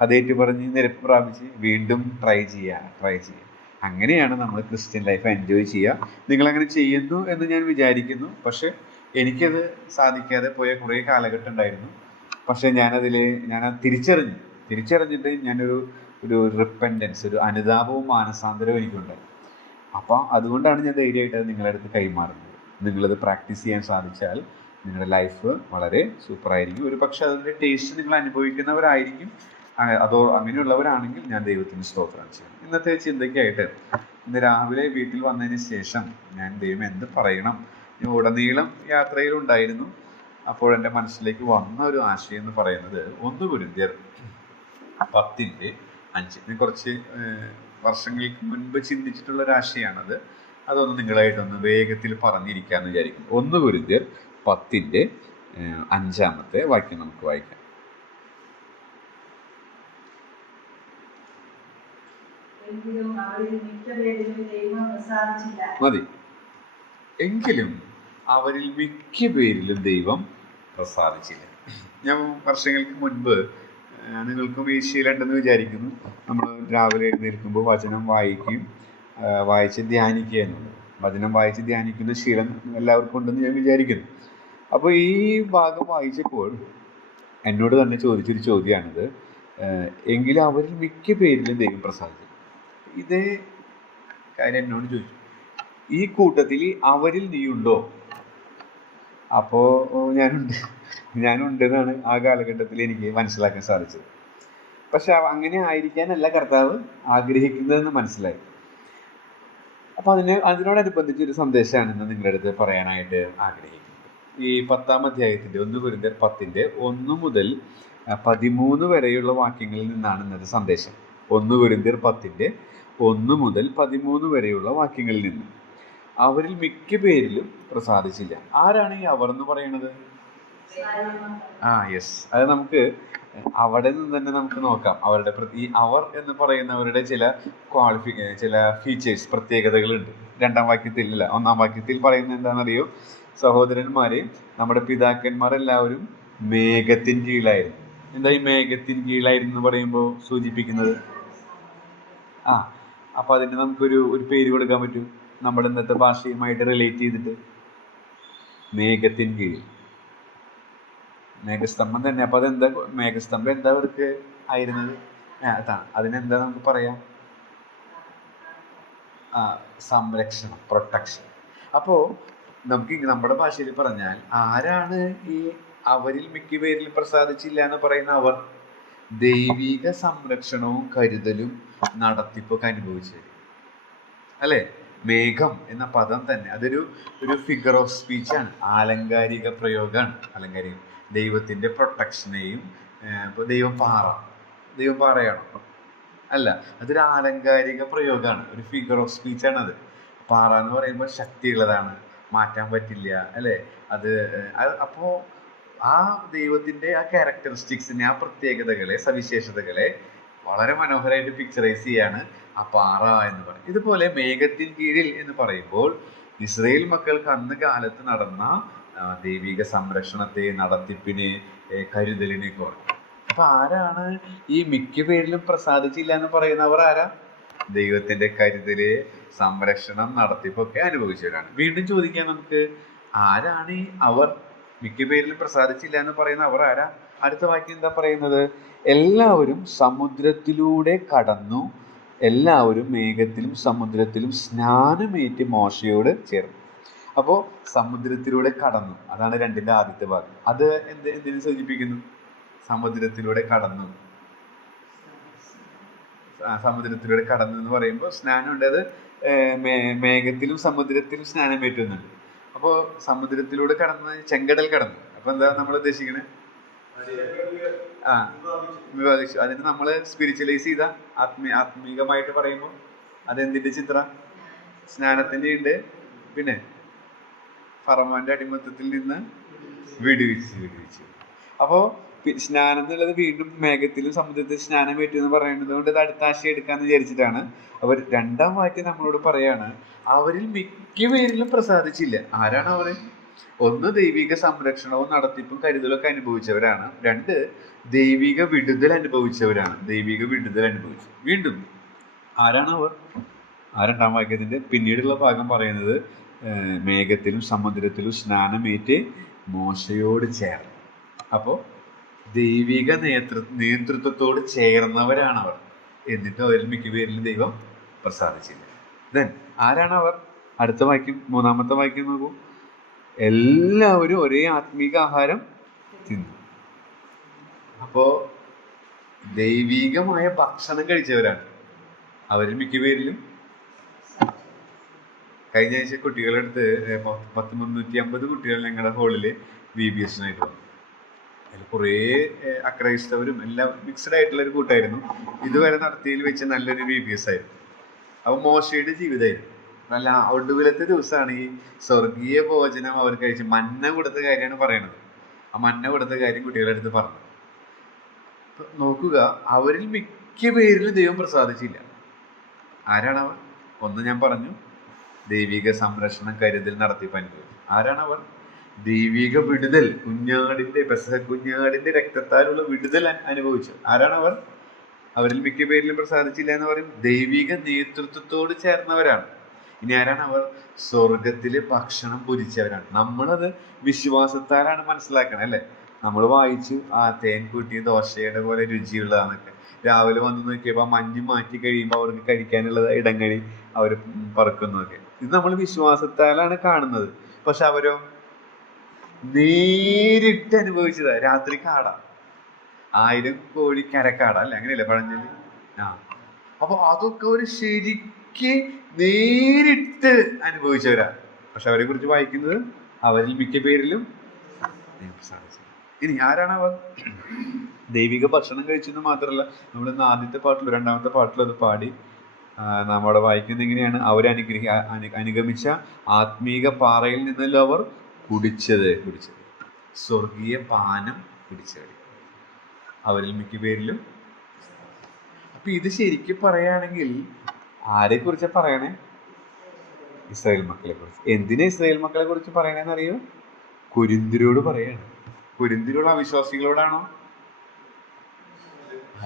അതേറ്റു പറഞ്ഞ് നിരപ്പ് പ്രാപിച്ച് വീണ്ടും ട്രൈ ചെയ്യുക. അങ്ങനെയാണ് നമ്മൾ ക്രിസ്ത്യൻ ലൈഫ് എൻജോയ് ചെയ്യുക. നിങ്ങളങ്ങനെ ചെയ്യുന്നു എന്ന് ഞാൻ വിചാരിക്കുന്നു. പക്ഷെ എനിക്കത് സാധിക്കാതെ പോയ കുറേ കാലഘട്ടം ഉണ്ടായിരുന്നു. പക്ഷെ ഞാനത് തിരിച്ചറിഞ്ഞിട്ട് ഞാനൊരു റിപ്പൻറ്റൻസ്, ഒരു അനുതാപവും മാനസാന്തരവും എനിക്കുണ്ടായി. അപ്പോൾ അതുകൊണ്ടാണ് ഞാൻ ധൈര്യമായിട്ട് അത് നിങ്ങളുടെ അടുത്ത് കൈമാറുന്നത്. നിങ്ങളത് പ്രാക്ടീസ് ചെയ്യാൻ സാധിച്ചാൽ നിങ്ങളുടെ ലൈഫ് വളരെ സൂപ്പറായിരിക്കും. ഒരു പക്ഷെ അതിൻ്റെ ടേസ്റ്റ് നിങ്ങൾ അനുഭവിക്കുന്നവരായിരിക്കും. അങ്ങനെയുള്ളവരാണെങ്കിൽ ഞാൻ ദൈവത്തിന് സ്തോത്രം ചെയ്യും. ഇന്നത്തെ ചിന്തയ്ക്കായിട്ട് ഇന്ന് രാവിലെ വീട്ടിൽ വന്നതിന് ശേഷം ഞാൻ ദൈവം എന്ത് പറയണം, ഉടനീളം യാത്രയിലുണ്ടായിരുന്നു. അപ്പോൾ എൻ്റെ മനസ്സിലേക്ക് വന്ന ഒരു ആശയം എന്ന് പറയുന്നത് 1 കൊരിന്ത്യർ 10:5. ഞാൻ കുറച്ച് വർഷങ്ങൾക്ക് മുൻപ് ചിന്തിച്ചിട്ടുള്ള ഒരു ആശയമാണത്. അതൊന്ന് നിങ്ങളായിട്ടൊന്ന് വേഗത്തിൽ പറഞ്ഞിരിക്കാമെന്ന് വിചാരിക്കുന്നു. 1 കൊരിന്ത്യർ 10-ന്റെ 5-ാമത്തെ വാക്യം നമുക്ക് വായിക്കാം. മതി. എങ്കിലും അവരിൽ മിക്ക പേരിലും ദൈവം പ്രസാദിച്ചില്ല. ഞാൻ വർഷങ്ങൾക്ക് മുൻപ് നിങ്ങൾക്കും ഈ ശീലമുണ്ടെന്ന് വിചാരിക്കുന്നു. നമ്മൾ രാവിലെ എഴുന്നേൽക്കുമ്പോൾ വചനം വായിക്കുകയും വായിച്ച് ധ്യാനിക്കുക എന്നുള്ളത്. വചനം വായിച്ച് ധ്യാനിക്കുന്ന ശീലം എല്ലാവർക്കും ഉണ്ടെന്ന് ഞാൻ വിചാരിക്കുന്നു. അപ്പോൾ ഈ ഭാഗം വായിച്ചപ്പോൾ എന്നോട് തന്നെ ചോദിച്ചൊരു ചോദ്യമാണിത്. എങ്കിലും അവരിൽ മിക്ക പേരിലും ദൈവം പ്രസാദിച്ചു. ഇതേ കാര്യം എന്നോട് ചോദിച്ചു. ഈ കൂട്ടത്തിൽ അവരിൽ നീയുണ്ടോ? അപ്പോൾ ഞാനുണ്ടെന്നാണ് ആ കാലഘട്ടത്തിൽ എനിക്ക് മനസ്സിലാക്കാൻ സാധിച്ചത്. പക്ഷെ അങ്ങനെ ആയിരിക്കാനല്ല കർത്താവ് ആഗ്രഹിക്കുന്നതെന്ന് മനസ്സിലായി. അപ്പം അതിനോടനുബന്ധിച്ചൊരു സന്ദേശമാണ് ഇന്ന് നിങ്ങളുടെ അടുത്ത് പറയാനായിട്ട് ആഗ്രഹിക്കുന്നത്. ഈ 10-ാം അധ്യായത്തിൻ്റെ 1 കൊരിന്ത്യർ 10-ന്റെ 1 മുതൽ 13 വരെയുള്ള വാക്യങ്ങളിൽ നിന്നാണ് ഇന്നത്തെ സന്ദേശം. 1 കൊരിന്ത്യർ 10-ന്റെ 1 മുതൽ 13 വരെയുള്ള വാക്യങ്ങളിൽ നിന്ന്. അവരിൽ മിക്ക പേരിലും പ്രസാദിച്ചില്ല. ആരാണ് ഈ അവർ എന്ന് പറയുന്നത്? യെസ്, അത് നമുക്ക് അവിടെ നിന്ന് തന്നെ നമുക്ക് നോക്കാം. അവരുടെ ഈ അവർ എന്ന് പറയുന്നവരുടെ ചില ഫീച്ചേഴ്സ്, പ്രത്യേകതകളുണ്ട്. 2-ാം വാക്യത്തിൽ അല്ല, 1-ാം വാക്യത്തിൽ പറയുന്നത് എന്താണെന്നറിയോ? സഹോദരന്മാരെ, നമ്മുടെ പിതാക്കന്മാരെല്ലാവരും മേഘത്തിൻ കീഴിലായിരുന്നു. എന്താ ഈ മേഘത്തിൻ കീഴിലായിരുന്നു എന്ന് പറയുമ്പോൾ സൂചിപ്പിക്കുന്നത്? അപ്പൊ അതിന് നമുക്കൊരു പേര് കൊടുക്കാൻ പറ്റും, നമ്മുടെ ഇന്നത്തെ ഭാഷയുമായിട്ട് റിലേറ്റ് ചെയ്തിട്ട്. മേഘത്തിൻ കീഴിൽ, മേഘസ്തംഭം തന്നെ. അപ്പൊ അതെന്താ മേഘസ്തംഭം? എന്താ അവർക്ക് ആയിരുന്നത്? അതിനെന്താ നമുക്ക് പറയാം? സംരക്ഷണം, പ്രൊട്ടക്ഷൻ. അപ്പോൾ നമുക്ക് നമ്മുടെ ഭാഷയിൽ പറഞ്ഞാൽ ആരാണ് ഈ അവരിൽ മിക്ക പേരിൽ പ്രസാദിച്ചില്ല എന്ന് പറയുന്ന അവർ? ദൈവിക സംരക്ഷണവും കരുതലും നടത്തിപ്പൊക്കെ അനുഭവിച്ചത് അല്ലേ? മേഘം എന്ന പദം തന്നെ അതൊരു ഫിഗർ ഓഫ് സ്പീച്ചാണ്, ആലങ്കാരിക പ്രയോഗമാണ്. ആലങ്കാരികം ദൈവത്തിൻ്റെ പ്രൊട്ടക്ഷനെയും. ഇപ്പോൾ ദൈവം പാറയാണോ? അല്ല, അതൊരു ആലങ്കാരിക പ്രയോഗമാണ്, ഒരു ഫിഗർ ഓഫ് സ്പീച്ചാണ് അത്. പാറ എന്ന് പറയുമ്പോൾ ശക്തിയുള്ളതാണ്, മാറ്റാൻ പറ്റില്ല അല്ലേ? അപ്പോൾ ആ ദൈവത്തിൻ്റെ ആ ക്യാരക്ടറിസ്റ്റിക്സിനെ, ആ പ്രത്യേകതകളെ, സവിശേഷതകളെ വളരെ മനോഹരമായിട്ട് പിക്ചറൈസ് ചെയ്യാണ് ആ പാറ എന്ന് പറയും. ഇതുപോലെ മേഘത്തിൻ കീഴിൽ എന്ന് പറയുമ്പോൾ ഇസ്രായേൽ മക്കൾക്ക് അന്ന് കാലത്ത് നടന്ന ദൈവിക സംരക്ഷണത്തെ, നടത്തിപ്പിനെ, കരുതലിനെ കുറിച്ച്. അപ്പൊ ആരാണ് ഈ മിക്ക പേരിലും പ്രസാദിച്ചില്ല എന്ന് പറയുന്നവർ? ആരാ? ദൈവത്തിന്റെ കരുതല്, സംരക്ഷണം, നടത്തിപ്പൊക്കെ അനുഭവിച്ചവരാണ്. വീണ്ടും ചോദിക്കാം നമുക്ക്, ആരാണ് ഈ അവർ? മിക്ക പേരിലും പ്രസാദിച്ചില്ല എന്ന് പറയുന്ന അവർ ആരാ? അടുത്ത വാക്യം എന്താ പറയുന്നത്? എല്ലാവരും സമുദ്രത്തിലൂടെ കടന്നു, എല്ലാവരും മേഘത്തിലും സമുദ്രത്തിലും സ്നാനമേറ്റ് മോശയോട് ചേർന്നു. അപ്പോൾ സമുദ്രത്തിലൂടെ കടന്നു, അതാണ് 2-ന്റെ ആദ്യത്തെ ഭാഗം. അത് എന്തിനു സൂചിപ്പിക്കുന്നു? സമുദ്രത്തിലൂടെ കടന്നു. സമുദ്രത്തിലൂടെ കടന്നു എന്ന് പറയുമ്പോൾ സ്നാനം ഉണ്ടത് മേഘത്തിലും സമുദ്രത്തിലും സ്നാനമേറ്റുന്നുണ്ട്. അപ്പോൾ സമുദ്രത്തിലൂടെ കടന്നു, ചെങ്കടൽ കടന്നു. അപ്പൊ എന്താ നമ്മൾ ഉദ്ദേശിക്കണേ? വിഭാഗിച്ചു. അതിന് നമ്മൾ സ്പിരിച്വലൈസ് ചെയ്ത ആത്മീകമായിട്ട് പറയുമ്പോൾ അതെന്തിന്റെ ചിത്ര? സ്നാനത്തിന്റെ ഉണ്ട്. പിന്നെ ഫറവോന്റെ അടിമത്തത്തിൽ നിന്ന് വിടുവിച്ചു. അപ്പോൾ സ്നാനം എന്നുള്ളത് വീണ്ടും മേഘത്തിലും സമുദ്രത്തിലും സ്നാനമേറ്റു എന്ന് പറയുന്നത് കൊണ്ട് ഇത് അടുത്ത ആശയം എടുക്കാന്ന് വിചാരിച്ചിട്ടാണ്. അവർ 2-ാം വാക്യം നമ്മളോട് പറയാണ്, അവരിൽ മിക്ക പേരിലും പ്രസാദിച്ചില്ല. ആരാണ് അവർ? 1, ദൈവിക സംരക്ഷണവും നടത്തിപ്പും കരുതലൊക്കെ അനുഭവിച്ചവരാണ്. 2, ദൈവിക വിടുതൽ അനുഭവിച്ചവരാണ്. വീണ്ടും ആരാണ് അവർ? 2-ാം വാക്യത്തിന്റെ പിന്നീടുള്ള ഭാഗം പറയുന്നത് മേഘത്തിലും സമുദ്രത്തിലും സ്നാനമേറ്റ് മോശയോട് ചേർന്നു. അപ്പോൾ ദൈവിക നേതൃത്വത്തോട് ചേർന്നവരാണ് അവർ. എന്നിട്ട് അവരിൽ മിക്ക പേരിലും ദൈവം പ്രസാദിച്ചില്ല. ദെൻ ആരാണ് അവർ? അടുത്ത വാക്യം, 3-ാമത്തെ വാക്യം നോക്കൂ. എല്ലാവരും ഒരേ ആത്മീക ആഹാരം തിന്നു. അപ്പോ ദൈവികമായ ഭക്ഷണം കഴിച്ചവരാണ് അവരിൽ മിക്ക പേരിലും. കഴിഞ്ഞ ആഴ്ച കുട്ടികളെടുത്ത് 350 കുട്ടികൾ ഞങ്ങളുടെ ഹോളിൽ VBS-നായിട്ട് വന്നു. അതിൽ കുറേ അക്രൈസ്തവരും എല്ലാം മിക്സ്ഡ് ആയിട്ടുള്ള ഒരു കൂട്ടായിരുന്നു. ഇതുവരെ നടത്തിയതിൽ വെച്ച് നല്ലൊരു VBS ആയിരുന്നു. അപ്പൊ മോശയുടെ ജീവിതമായിരുന്നു. നല്ല ഒടുവിലത്തെ ദിവസമാണ് ഈ സ്വർഗീയ ഭോജനം അവർ കഴിച്ച് മന്ന കൊടുത്ത കാര്യമാണ് പറയണത്. ആ മന്ന കൊടുത്ത കാര്യം കുട്ടികളുടെ അടുത്ത് പറഞ്ഞു. നോക്കുക, അവരിൽ മിക്ക പേരിലും ദൈവം പ്രസാദിച്ചില്ല. ആരാണവർ? ഒന്ന് ഞാൻ പറഞ്ഞു, ദൈവിക സംരക്ഷണം കരുതൽ നടത്തിപ്പനുഭവം. ആരാണവർ? ദൈവിക വിടുതൽ, പെസഹ കുഞ്ഞാടിന്റെ രക്തത്താലുള്ള വിടുതൽ അനുഭവിച്ചു. ആരാണവർ? അവരിൽ മിക്ക പേരിലും പ്രസാദിച്ചില്ല എന്ന് പറയും. ദൈവിക നേതൃത്വത്തോട് ചേർന്നവരാണ്. ഇനി ആരാണ് അവർ? സ്വർഗത്തിലെ ഭക്ഷണം പുരിച്ചവരാണ്. നമ്മളത് വിശ്വാസത്താലാണ് മനസ്സിലാക്കണം, അല്ലേ? നമ്മൾ വായിച്ചു, തേൻ കൂട്ടിയ ദോശയുടെ പോലെ രുചിയുള്ളതാന്നൊക്കെ. രാവിലെ വന്ന് നോക്കിയപ്പോൾ മഞ്ഞ് മാറ്റി കഴിയുമ്പോൾ അവർക്ക് കഴിക്കാനുള്ളത് ഇടങ്ങഴി അവർ പറക്കുന്നതൊക്കെ. ഇത് നമ്മൾ വിശ്വാസത്താലാണ് കാണുന്നത്. പക്ഷെ അവരോ നേരിട്ട് അനുഭവിച്ചതാ. രാത്രി കാട, 1000 കോഴി കരക്കാട, അല്ലെ? അങ്ങനെയല്ലേ പഴഞ്ചൊല്ലി? അപ്പൊ അതൊക്കെ ഒരു ശരിക്ക് നേരിട്ട് അനുഭവിച്ചവരാ. പക്ഷെ അവരെ കുറിച്ച് വായിക്കുന്നത് അവരിൽ മിക്ക പേരിലും ഇനി ആരാണ് അവർ? ദൈവിക ഭക്ഷണം കഴിച്ചെന്ന് മാത്രമല്ല, നമ്മൾ ഇന്ന് ആദ്യത്തെ പാട്ടിൽ 2ാമത്തെ പാട്ടിൽ അത് പാടി. നമ്മളവിടെ വായിക്കുന്നത് എങ്ങനെയാണ്? അനുഗമിച്ച ആത്മീക പാറയിൽ നിന്നല്ലോ അവർ കുടിച്ചത് സ്വർഗീയ പാനം കുടിച്ചവർ. അവരിൽ മിക്ക പേരിലും. അപ്പൊ ഇത് ശരിക്കും പറയുകയാണെങ്കിൽ ആരെ കുറിച്ചാ പറയണേ? ഇസ്രായേൽ മക്കളെ കുറിച്ച്. എന്തിനാ ഇസ്രായേൽ മക്കളെ കുറിച്ച് പറയണേന്ന് അറിയോ? കൊരിന്ത്യരോട് പറയാണ്. കൊരിന്ത്യരുള്ള അവിശ്വാസികളോടാണോ?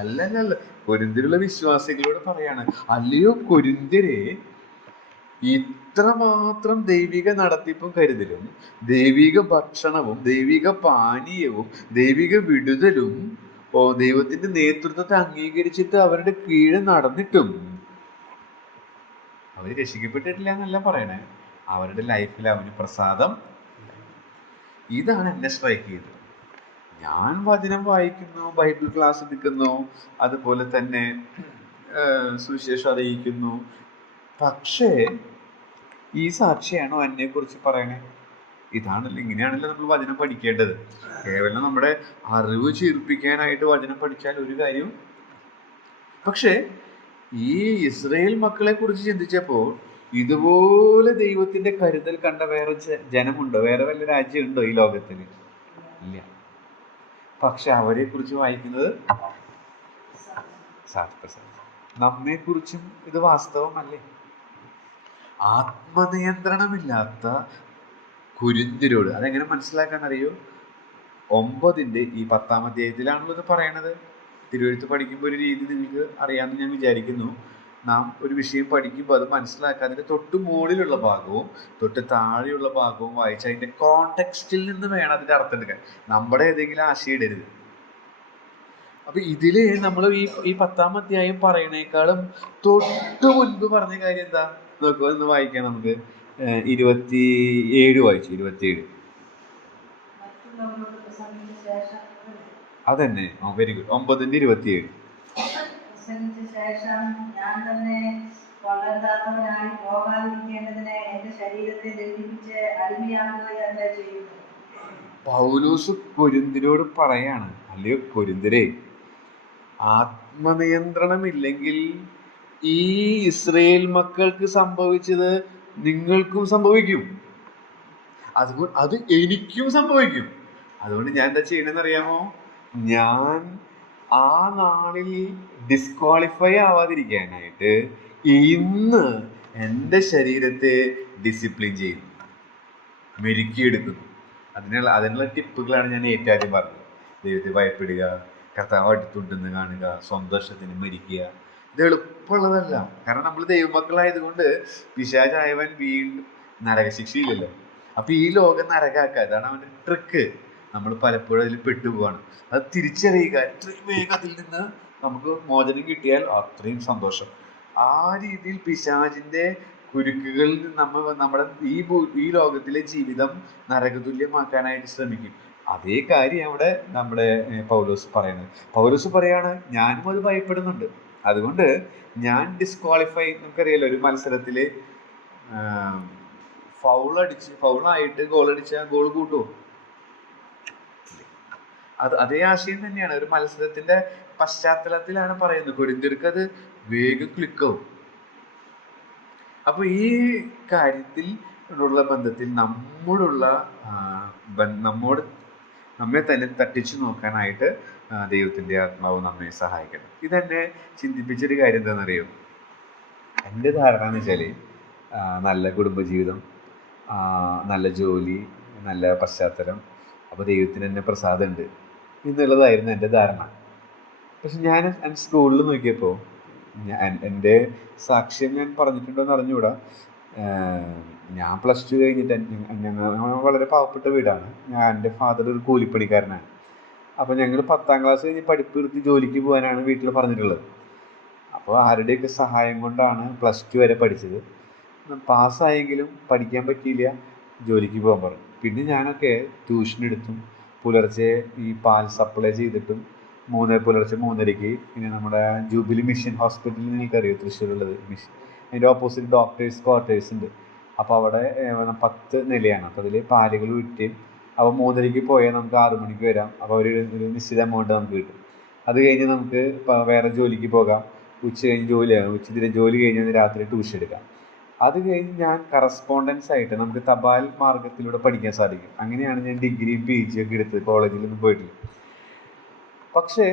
അല്ലല്ല, കൊരിന്ത്യരുള്ള വിശ്വാസികളോട് പറയാണ്. അല്ലയോ കൊരിന്ത്യരെ, ഇത്രമാത്രം ദൈവിക നടത്തിപ്പും കരുതലും ദൈവിക ഭക്ഷണവും ദൈവിക പാനീയവും ദൈവിക വിടുതലും ദൈവത്തിന്റെ നേതൃത്വത്തെ അംഗീകരിച്ചിട്ട് അവരുടെ കീഴിൽ നടന്നിട്ടും അവർ രക്ഷിക്കപ്പെട്ടിട്ടില്ല എന്നല്ല പറയണേ. അവരുടെ ലൈഫിൽ അവന് പ്രസാദം. ഇതാണ് എന്നെ സ്ട്രൈക്ക് ചെയ്തത്. ഞാൻ വചനം വായിക്കുന്നു, ബൈബിൾ ക്ലാസ് എടുക്കുന്നു, അതുപോലെ തന്നെ സുവിശേഷം അറിയിക്കുന്നു. പക്ഷേ ഈ സാക്ഷിയാണോ എന്നെ കുറിച്ച് പറയണേ? ഇതാണല്ലോ, ഇങ്ങനെയാണല്ലോ നമ്മൾ വചനം പഠിക്കേണ്ടത്. കേവലം നമ്മുടെ അറിവ് ചീർപ്പിക്കാനായിട്ട് വചനം പഠിച്ചാൽ ഒരു കാര്യവും. പക്ഷെ ഈ ഇസ്രായേൽ മക്കളെ കുറിച്ച് ചിന്തിച്ചപ്പോൾ ഇതുപോലെ ദൈവത്തിന്റെ കരുതൽ കണ്ട വേറെ ജനമുണ്ടോ? വേറെ വല്ല രാജ്യമുണ്ടോ ഈ ലോകത്തിൽ? ഇല്ല. പക്ഷെ അവരെ കുറിച്ച് വായിക്കുന്നത് നമ്മെ കുറിച്ചും ഇത് വാസ്തവമല്ലേ? ആത്മനിയന്ത്രണമില്ലാത്ത കൊരിന്ത്യരോട് അതെങ്ങനെ മനസ്സിലാക്കാൻ അറിയോ? 9 ഈ 10-ാം അധ്യായത്തിലാണല്ലോ ഇത് പറയണത്. തിരുവെഴുത്ത് പഠിക്കുമ്പോൾ ഒരു രീതി നിങ്ങൾക്ക് അറിയാമെന്ന് ഞാൻ വിചാരിക്കുന്നു. നാം ഒരു വിഷയം പഠിക്കുമ്പോൾ അത് മനസ്സിലാക്കാൻ അതിൻ്റെ തൊട്ട് മുകളിലുള്ള ഭാഗവും തൊട്ട് താഴെയുള്ള ഭാഗവും വായിച്ച് അതിൻ്റെ കോണ്ടെക്സ്റ്റിൽ നിന്ന് വേണം അതിൻ്റെ അർത്ഥം എടുക്കാൻ. നമ്മുടെ ഏതെങ്കിലും ആശയം ഇടരുത്. അപ്പൊ ഇതില് നമ്മൾ ഈ 10-ാം അധ്യായം പറയണേക്കാളും തൊട്ട് മുൻപ് പറഞ്ഞ കാര്യം എന്താ നോക്കുക, ഒന്ന് വായിക്കാം. നമുക്ക് 27 വായിച്ചു. 27 അതന്നെ, വെരി ഗുഡ്. 9:27 പൗലോസ് കൊരിന്ത്യരോട് പറയാണ്, അല്ലയോ കൊരിന്ത്യരെ, ആത്മനിയന്ത്രണമില്ലെങ്കിൽ ഈ ഇസ്രായേൽ മക്കൾക്ക് സംഭവിച്ചത് നിങ്ങൾക്കും സംഭവിക്കും. അതുകൊണ്ട് അത് എനിക്കും സംഭവിക്കും. അതുകൊണ്ട് ഞാൻ എന്താ ചെയ്യണമെന്ന് അറിയാമോ? ഞാൻ ആ നാളിൽ ഡിസ്ക്വാളിഫൈ ആവാതിരിക്കാനായിട്ട് ഇന്ന് എൻ്റെ ശരീരത്തെ ഡിസിപ്ലിൻ ചെയ്യുന്നു, മെരുക്കിയെടുക്കുന്നു. അതിനുള്ള ടിപ്പുകളാണ് ഞാൻ ഏറ്റവും ആദ്യം പറഞ്ഞത്. ദൈവത്തെ ഭയപ്പെടുക, കർത്താവ് അടുത്തുണ്ടെന്ന് കാണുക, സന്തോഷത്തിന് മരിക്കുക. ഇത് എളുപ്പമുള്ളതല്ല. കാരണം നമ്മൾ ദൈവമക്കളായതുകൊണ്ട് പിശാചായവൻ വീണ്ടും നരകശിക്ഷയില്ലല്ലോ. അപ്പൊ ഈ ലോകം നരകാക്കുക, അതാണ് അവൻ്റെ ട്രിക്ക്. നമ്മൾ പലപ്പോഴും അതിൽ പെട്ടുപോവാണ്. അത് തിരിച്ചറിയുക. എത്രയും വേഗം അതിൽ നിന്ന് നമുക്ക് മോചനം കിട്ടിയാൽ അത്രയും സന്തോഷം. ആ രീതിയിൽ പിശാചിന്റെ കുരുക്കുകളിൽ നമ്മൾ നമ്മുടെ ഈ ലോകത്തിലെ ജീവിതം നരകതുല്യമാക്കാനായിട്ട് ശ്രമിക്കും. അതേ കാര്യം അവിടെ നമ്മുടെ പൗലോസ് പറയുന്നത്. പൗലോസ് പറയാണ്, ഞാനും അത് ഭയപ്പെടുന്നുണ്ട്. അതുകൊണ്ട് ഞാൻ ഡിസ്ക്വാളിഫൈ, നമുക്കറിയാലോ ഒരു മത്സരത്തില് ഫൗളായിട്ട് ഗോളടിച്ചാൽ ഗോൾ കൂട്ടുമോ? അതേ ആശയം തന്നെയാണ്. ഒരു മത്സരത്തിന്റെ പശ്ചാത്തലത്തിലാണ് പറയുന്നത്. കൊരിന്ത്യർക്ക് അത് വേഗം ക്ലിക്കാവും. അപ്പോൾ ഈ കാര്യത്തിൽ ഉള്ള ബന്ധത്തിൽ നമ്മോടുള്ള നമ്മോട് നമ്മെ തന്നെ തട്ടിച്ചു നോക്കാനായിട്ട് ദൈവത്തിൻ്റെ ആത്മാവ് നമ്മെ സഹായിക്കണം. ഇതെന്നെ ചിന്തിപ്പിച്ചൊരു കാര്യം എന്താണെന്നറിയോ? എൻ്റെ ധാരണ എന്ന് വെച്ചാൽ നല്ല കുടുംബജീവിതം, നല്ല ജോലി, നല്ല പശ്ചാത്തലം, അപ്പോൾ ദൈവത്തിന് തന്നെ പ്രസാദമുണ്ട് എന്നുള്ളതായിരുന്നു എൻ്റെ ധാരണ. പക്ഷെ ഞാൻ സ്കൂളിൽ നോക്കിയപ്പോൾ എൻ്റെ സാക്ഷ്യം ഞാൻ പറഞ്ഞിട്ടുണ്ടോ എന്ന് അറിഞ്ഞുകൂടാ. ഞാൻ +2 കഴിഞ്ഞിട്ട് ഞങ്ങൾ വളരെ പാവപ്പെട്ട വീടാണ്. എൻ്റെ ഫാദർ ഒരു കൂലിപ്പണിക്കാരനാണ്. അപ്പോൾ ഞങ്ങൾ 10ാം ക്ലാസ് കഴിഞ്ഞ് പഠിപ്പ് നിർത്തി ജോലിക്ക് പോകാനാണ് വീട്ടിൽ പറഞ്ഞിട്ടുള്ളത്. അപ്പോൾ ആരുടെയൊക്കെ സഹായം കൊണ്ടാണ് +2 വരെ പഠിച്ചത്. പാസ്സായെങ്കിലും പഠിക്കാൻ പറ്റിയില്ല, ജോലിക്ക് പോകാൻ പറഞ്ഞു. പിന്നെ ഞാനൊക്കെ ട്യൂഷൻ എടുത്തും പുലർച്ചെ ഈ പാൽ സപ്ലൈ ചെയ്തിട്ടും പുലർച്ചെ 3:30 പിന്നെ നമ്മുടെ ജൂബിലി മിഷൻ ഹോസ്പിറ്റലിൽ നിങ്ങൾക്കറിയോ തൃശ്ശൂരുള്ളത് മിഷൻ, അതിൻ്റെ ഓപ്പോസിറ്റ് ഡോക്ടേഴ്സ് ക്വാർട്ടേഴ്സ് ഉണ്ട്. അപ്പോൾ അവിടെ 10 നിലയാണ്. അപ്പോൾ അതിൽ പാലുകൾ വിറ്റ് അപ്പോൾ 3:30 പോയാൽ നമുക്ക് 6 മണിക്ക് വരാം. അപ്പോൾ ഒരു നിശ്ചിത എമൗണ്ട് നമുക്ക് കിട്ടും. അത് കഴിഞ്ഞ് നമുക്ക് വേറെ ജോലിക്ക് പോകാം. ഉച്ച ജോലി കഴിഞ്ഞ് രാത്രി ട്യൂഷൻ എടുക്കാം. അത് കഴിഞ്ഞ് ഞാൻ കറസ്പോണ്ടൻസ് ആയിട്ട് നമുക്ക് തപാൽ മാർഗത്തിലൂടെ പഠിക്കാൻ സാധിക്കും. അങ്ങനെയാണ് ഞാൻ ഡിഗ്രിയും PG ഒക്കെ എടുത്തത്. കോളേജിലൊന്നും പോയിട്ടില്ല. പക്ഷേ